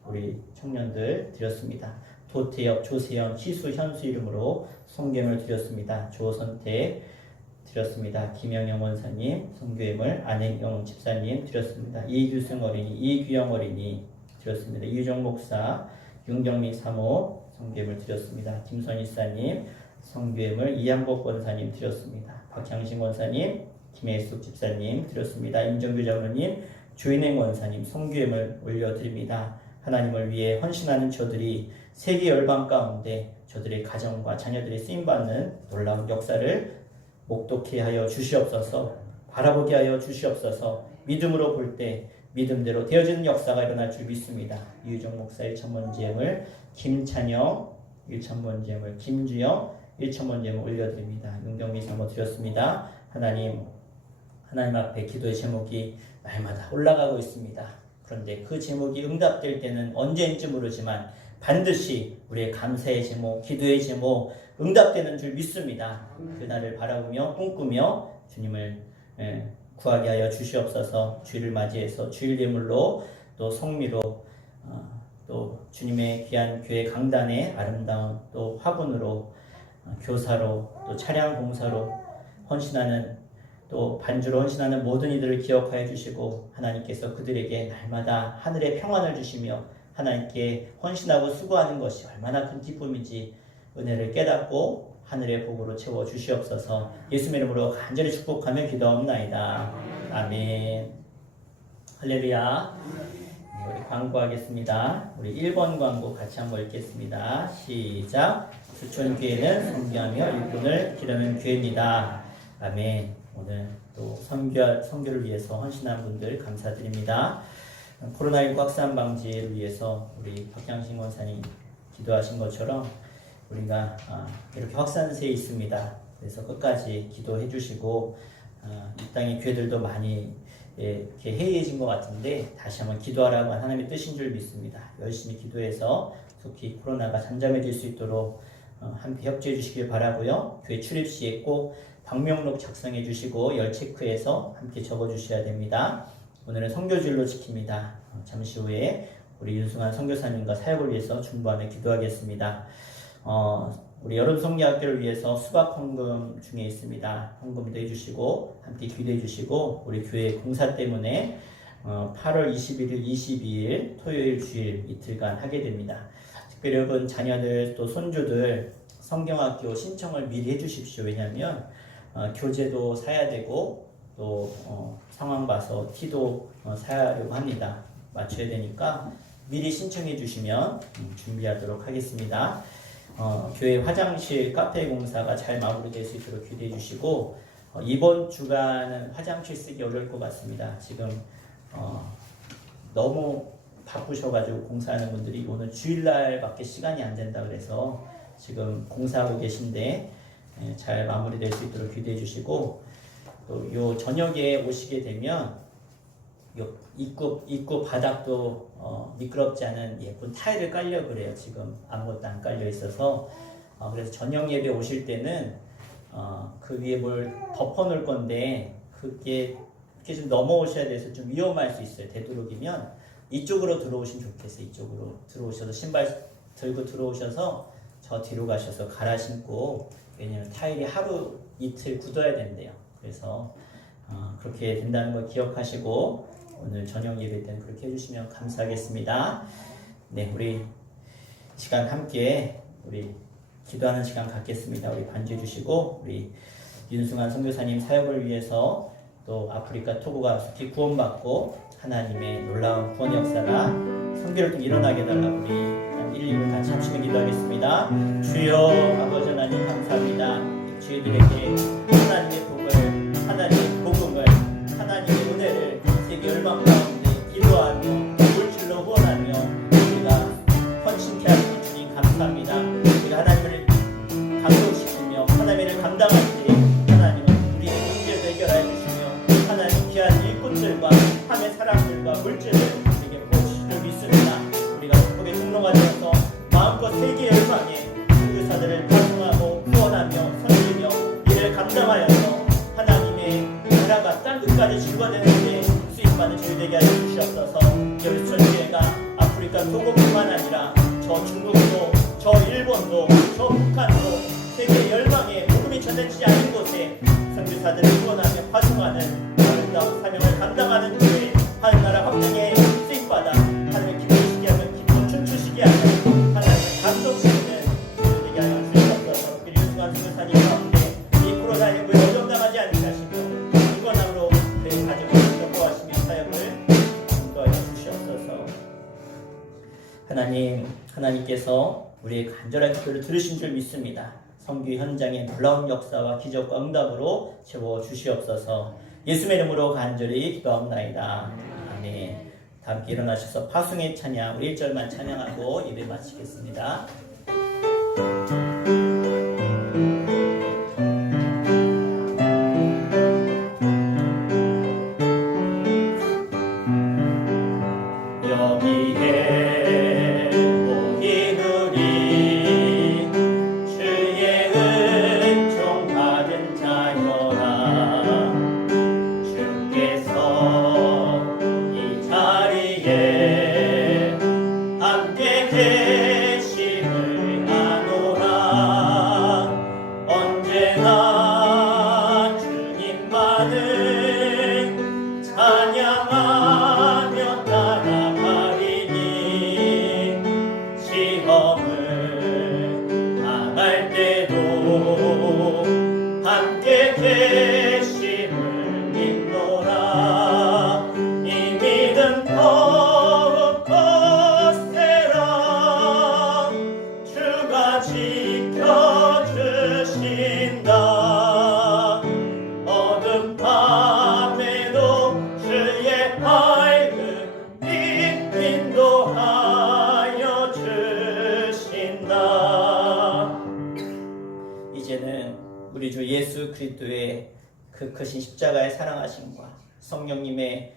우리 청년들 드렸습니다. 도태엽, 조세현, 희수, 현수 이름으로 성경을 드렸습니다. 조선택 드렸습니다. 김영영 원사님, 성교예물, 안혜경 집사님 드렸습니다. 이규승 어린이, 이규영 어린이 드렸습니다. 이유정 목사, 윤경미 사모 성교예물 드렸습니다. 김선희 사님 성교예물, 이양복 권사님 드렸습니다. 박향신 권사님, 김혜숙 집사님 드렸습니다. 임정규 장로님, 주인행 권사님 성교예물 올려드립니다. 하나님을 위해 헌신하는 저들이 세계 열방 가운데 저들의 가정과 자녀들이 쓰임받는 놀라운 역사를 목독케 하여 주시옵소서. 바라보게 하여 주시옵소서. 믿음으로 볼 때 믿음대로 되어지는 역사가 일어날 줄 믿습니다. 유정 목사 1,000번 제물, 김찬영 1,000번 제물, 김주영 1,000번 제물 올려드립니다. 용병미 사모 드렸습니다. 하나님 앞에 기도의 제목이 날마다 올라가고 있습니다. 그런데 그 제목이 응답될 때는 언제인지 모르지만 반드시 우리의 감사의 제목, 기도의 제목 응답되는 줄 믿습니다. 그날을 바라보며 꿈꾸며 주님을 구하게 하여 주시옵소서. 주일을 맞이해서 주일 예물로 또 성미로 또 주님의 귀한 교회 강단의 아름다운 또 화분으로 교사로 또 차량 공사로 헌신하는 또 반주로 헌신하는 모든 이들을 기억하여 주시고 하나님께서 그들에게 날마다 하늘의 평안을 주시며 하나님께 헌신하고 수고하는 것이 얼마나 큰 기쁨인지 은혜를 깨닫고 하늘의 복으로 채워 주시옵소서. 예수님의 이름으로 간절히 축복하며 기도하옵나이다. 아멘. 할렐루야. 우리 광고하겠습니다. 우리 1번 광고 같이 한번 읽겠습니다. 시작. 수촌교회는 선교하며 일꾼을 기르는 교회입니다. 아멘. 오늘 또 선교를 위해서 헌신한 분들 감사드립니다. 코로나19 확산 방지를 위해서 우리 박향신 원사님 기도하신 것처럼 우리가 이렇게 확산세에 있습니다. 그래서 끝까지 기도해 주시고 이 땅의 교회들도 많이 이렇게 해이해진 것 같은데 다시 한번 기도하라고 하나님의 뜻인 줄 믿습니다. 열심히 기도해서 속히 코로나가 잠잠해질 수 있도록 함께 협조해 주시길 바라고요. 교회 출입 시에 꼭 방명록 작성해 주시고 열 체크해서 함께 적어 주셔야 됩니다. 오늘은 선교주일로 지킵니다. 잠시 후에 우리 윤승환 선교사님과 사역을 위해서 중보하며 기도하겠습니다. 우리 여름 성리학교를 위해서 수박 헌금 중에 있습니다. 헌금도 해주시고 함께 기도해 주시고 우리 교회 공사 때문에 8월 21일, 22일 토요일 주일 이틀간 하게 됩니다. 특별히 여러분 자녀들 또 손주들 성경학교 신청을 미리 해주십시오. 왜냐하면 교재도 사야 되고 또 상황 봐서 티도 사려고 합니다. 맞춰야 되니까 미리 신청해 주시면 준비하도록 하겠습니다. 교회 화장실 카페 공사가 잘 마무리될 수 있도록 기도해 주시고 이번 주간은 화장실 쓰기 어려울 것 같습니다. 지금 너무 바쁘셔가지고 공사하는 분들이 오늘 주일날밖에 시간이 안 된다 그래서 지금 공사하고 계신데 잘 마무리될 수 있도록 기도해 주시고 또 요 저녁에 오시게 되면 요 입구 바닥도 미끄럽지 않은 예쁜 타일을 깔려 그래요. 지금 아무것도 안 깔려 있어서 그래서 저녁 예배 오실 때는 그 위에 뭘 덮어 놓을 건데 그게 이렇게 좀 넘어오셔야 돼서 좀 위험할 수 있어요. 되도록이면 이쪽으로 들어오시면 좋겠어요. 이쪽으로 들어오셔서 신발 들고 들어오셔서 저 뒤로 가셔서 갈아 신고 왜냐면 타일이 하루 이틀 굳어야 된대요. 그래서 그렇게 된다는 걸 기억하시고 오늘 저녁 예배 때는 그렇게 해주시면 감사하겠습니다. 네, 우리 시간 함께 우리 기도하는 시간 갖겠습니다. 우리 반주해 주시고 우리 윤승환 선교사님 사역을 위해서 또 아프리카 토고가 속히 구원받고 하나님의 놀라운 구원 역사가 선교를 통해 일어나게 해달라고 우리 1, 2분 같이 합심해 기도하겠습니다. 주여 아버지 하나님 감사합니다. 저희들에게 하나님의 복을 하나님의 복음을 하나님의 은혜를 세계 열방 가운데 기도하며 물질로 후원하며 우리가 헌신케 하시는 주님 감사합니다. 우리가 하나님을 감동시키며 하나님을 감당할 때 하나님은 우리의 문제를 해결해 주시며 하나님 귀한 일꾼들과 하나님의 사람들과 물질을 우리에게 부어주실 줄 믿습니다. 우리가 축복의 통로가 되어서 마음껏 세계 열방에 선교사들을 파송하고 후원하며 섬기며 이를 감당하여서 하나님의 나라가 땅 끝까지 증거되는데 수익받는 줄 되게 하여 주시옵소서. 열수천교회가 아프리카 토고뿐만 아니라 저 중국도 저 일본도 저 북한도 세계 열방에 복음이 전해지지 않은 곳에 선교사들을 후원하며 파송하는 아름다운 사명을 감당하는 교회 하늘나라 확장에 쓰임받아 하나님의 기쁘시게 하며 기쁨 춤추시게 하며 하나님의 감동시키는 되게 하여 주시옵소서. 우리 윤승환 선교사님 가운데 이 코로나19에 어정당하지 않게 하시며 인권함으로 그의 가족을 경고하시며 사역을 인도하여 주시옵소서. 하나님께서 우리의 간절한 기도를 들으신 줄 믿습니다. 선교 현장의 놀라운 역사와 기적과 응답으로 채워 주시옵소서. 예수의 이름으로 간절히 기도합나이다. 아멘. 다 함께 일어나셔서 파송의 찬양 우리 1절만 찬양하고 예배 마치겠습니다. 여기에 모인 우리 주의 은총 받은 자녀라 주께서 이 자리에 함께 계심을 아노라 언제나 주님만을 찬양하며 따라가리니 시험을 당할 때도 함께 계심을 믿노라 이 믿음 더욱 거세라 주가 지켜주신다 어둠 밤에도 주의 밝은 빛 인도하여 주신다. 이제는 우리 주 예수 그리스도의 그 크신 십자가의 사랑하심과 성령님의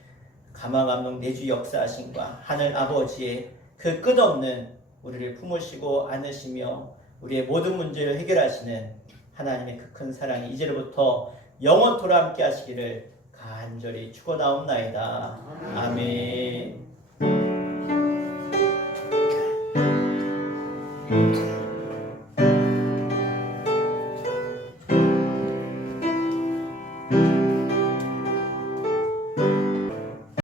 감화감동 내주 역사하심과 하늘 아버지의 그 끝없는 우리를 품으시고 안으시며 우리의 모든 문제를 해결하시는 하나님의 그 큰 사랑이 이제로부터 영원토록 함께 하시기를 간절히 축원하옵나이다. 아멘.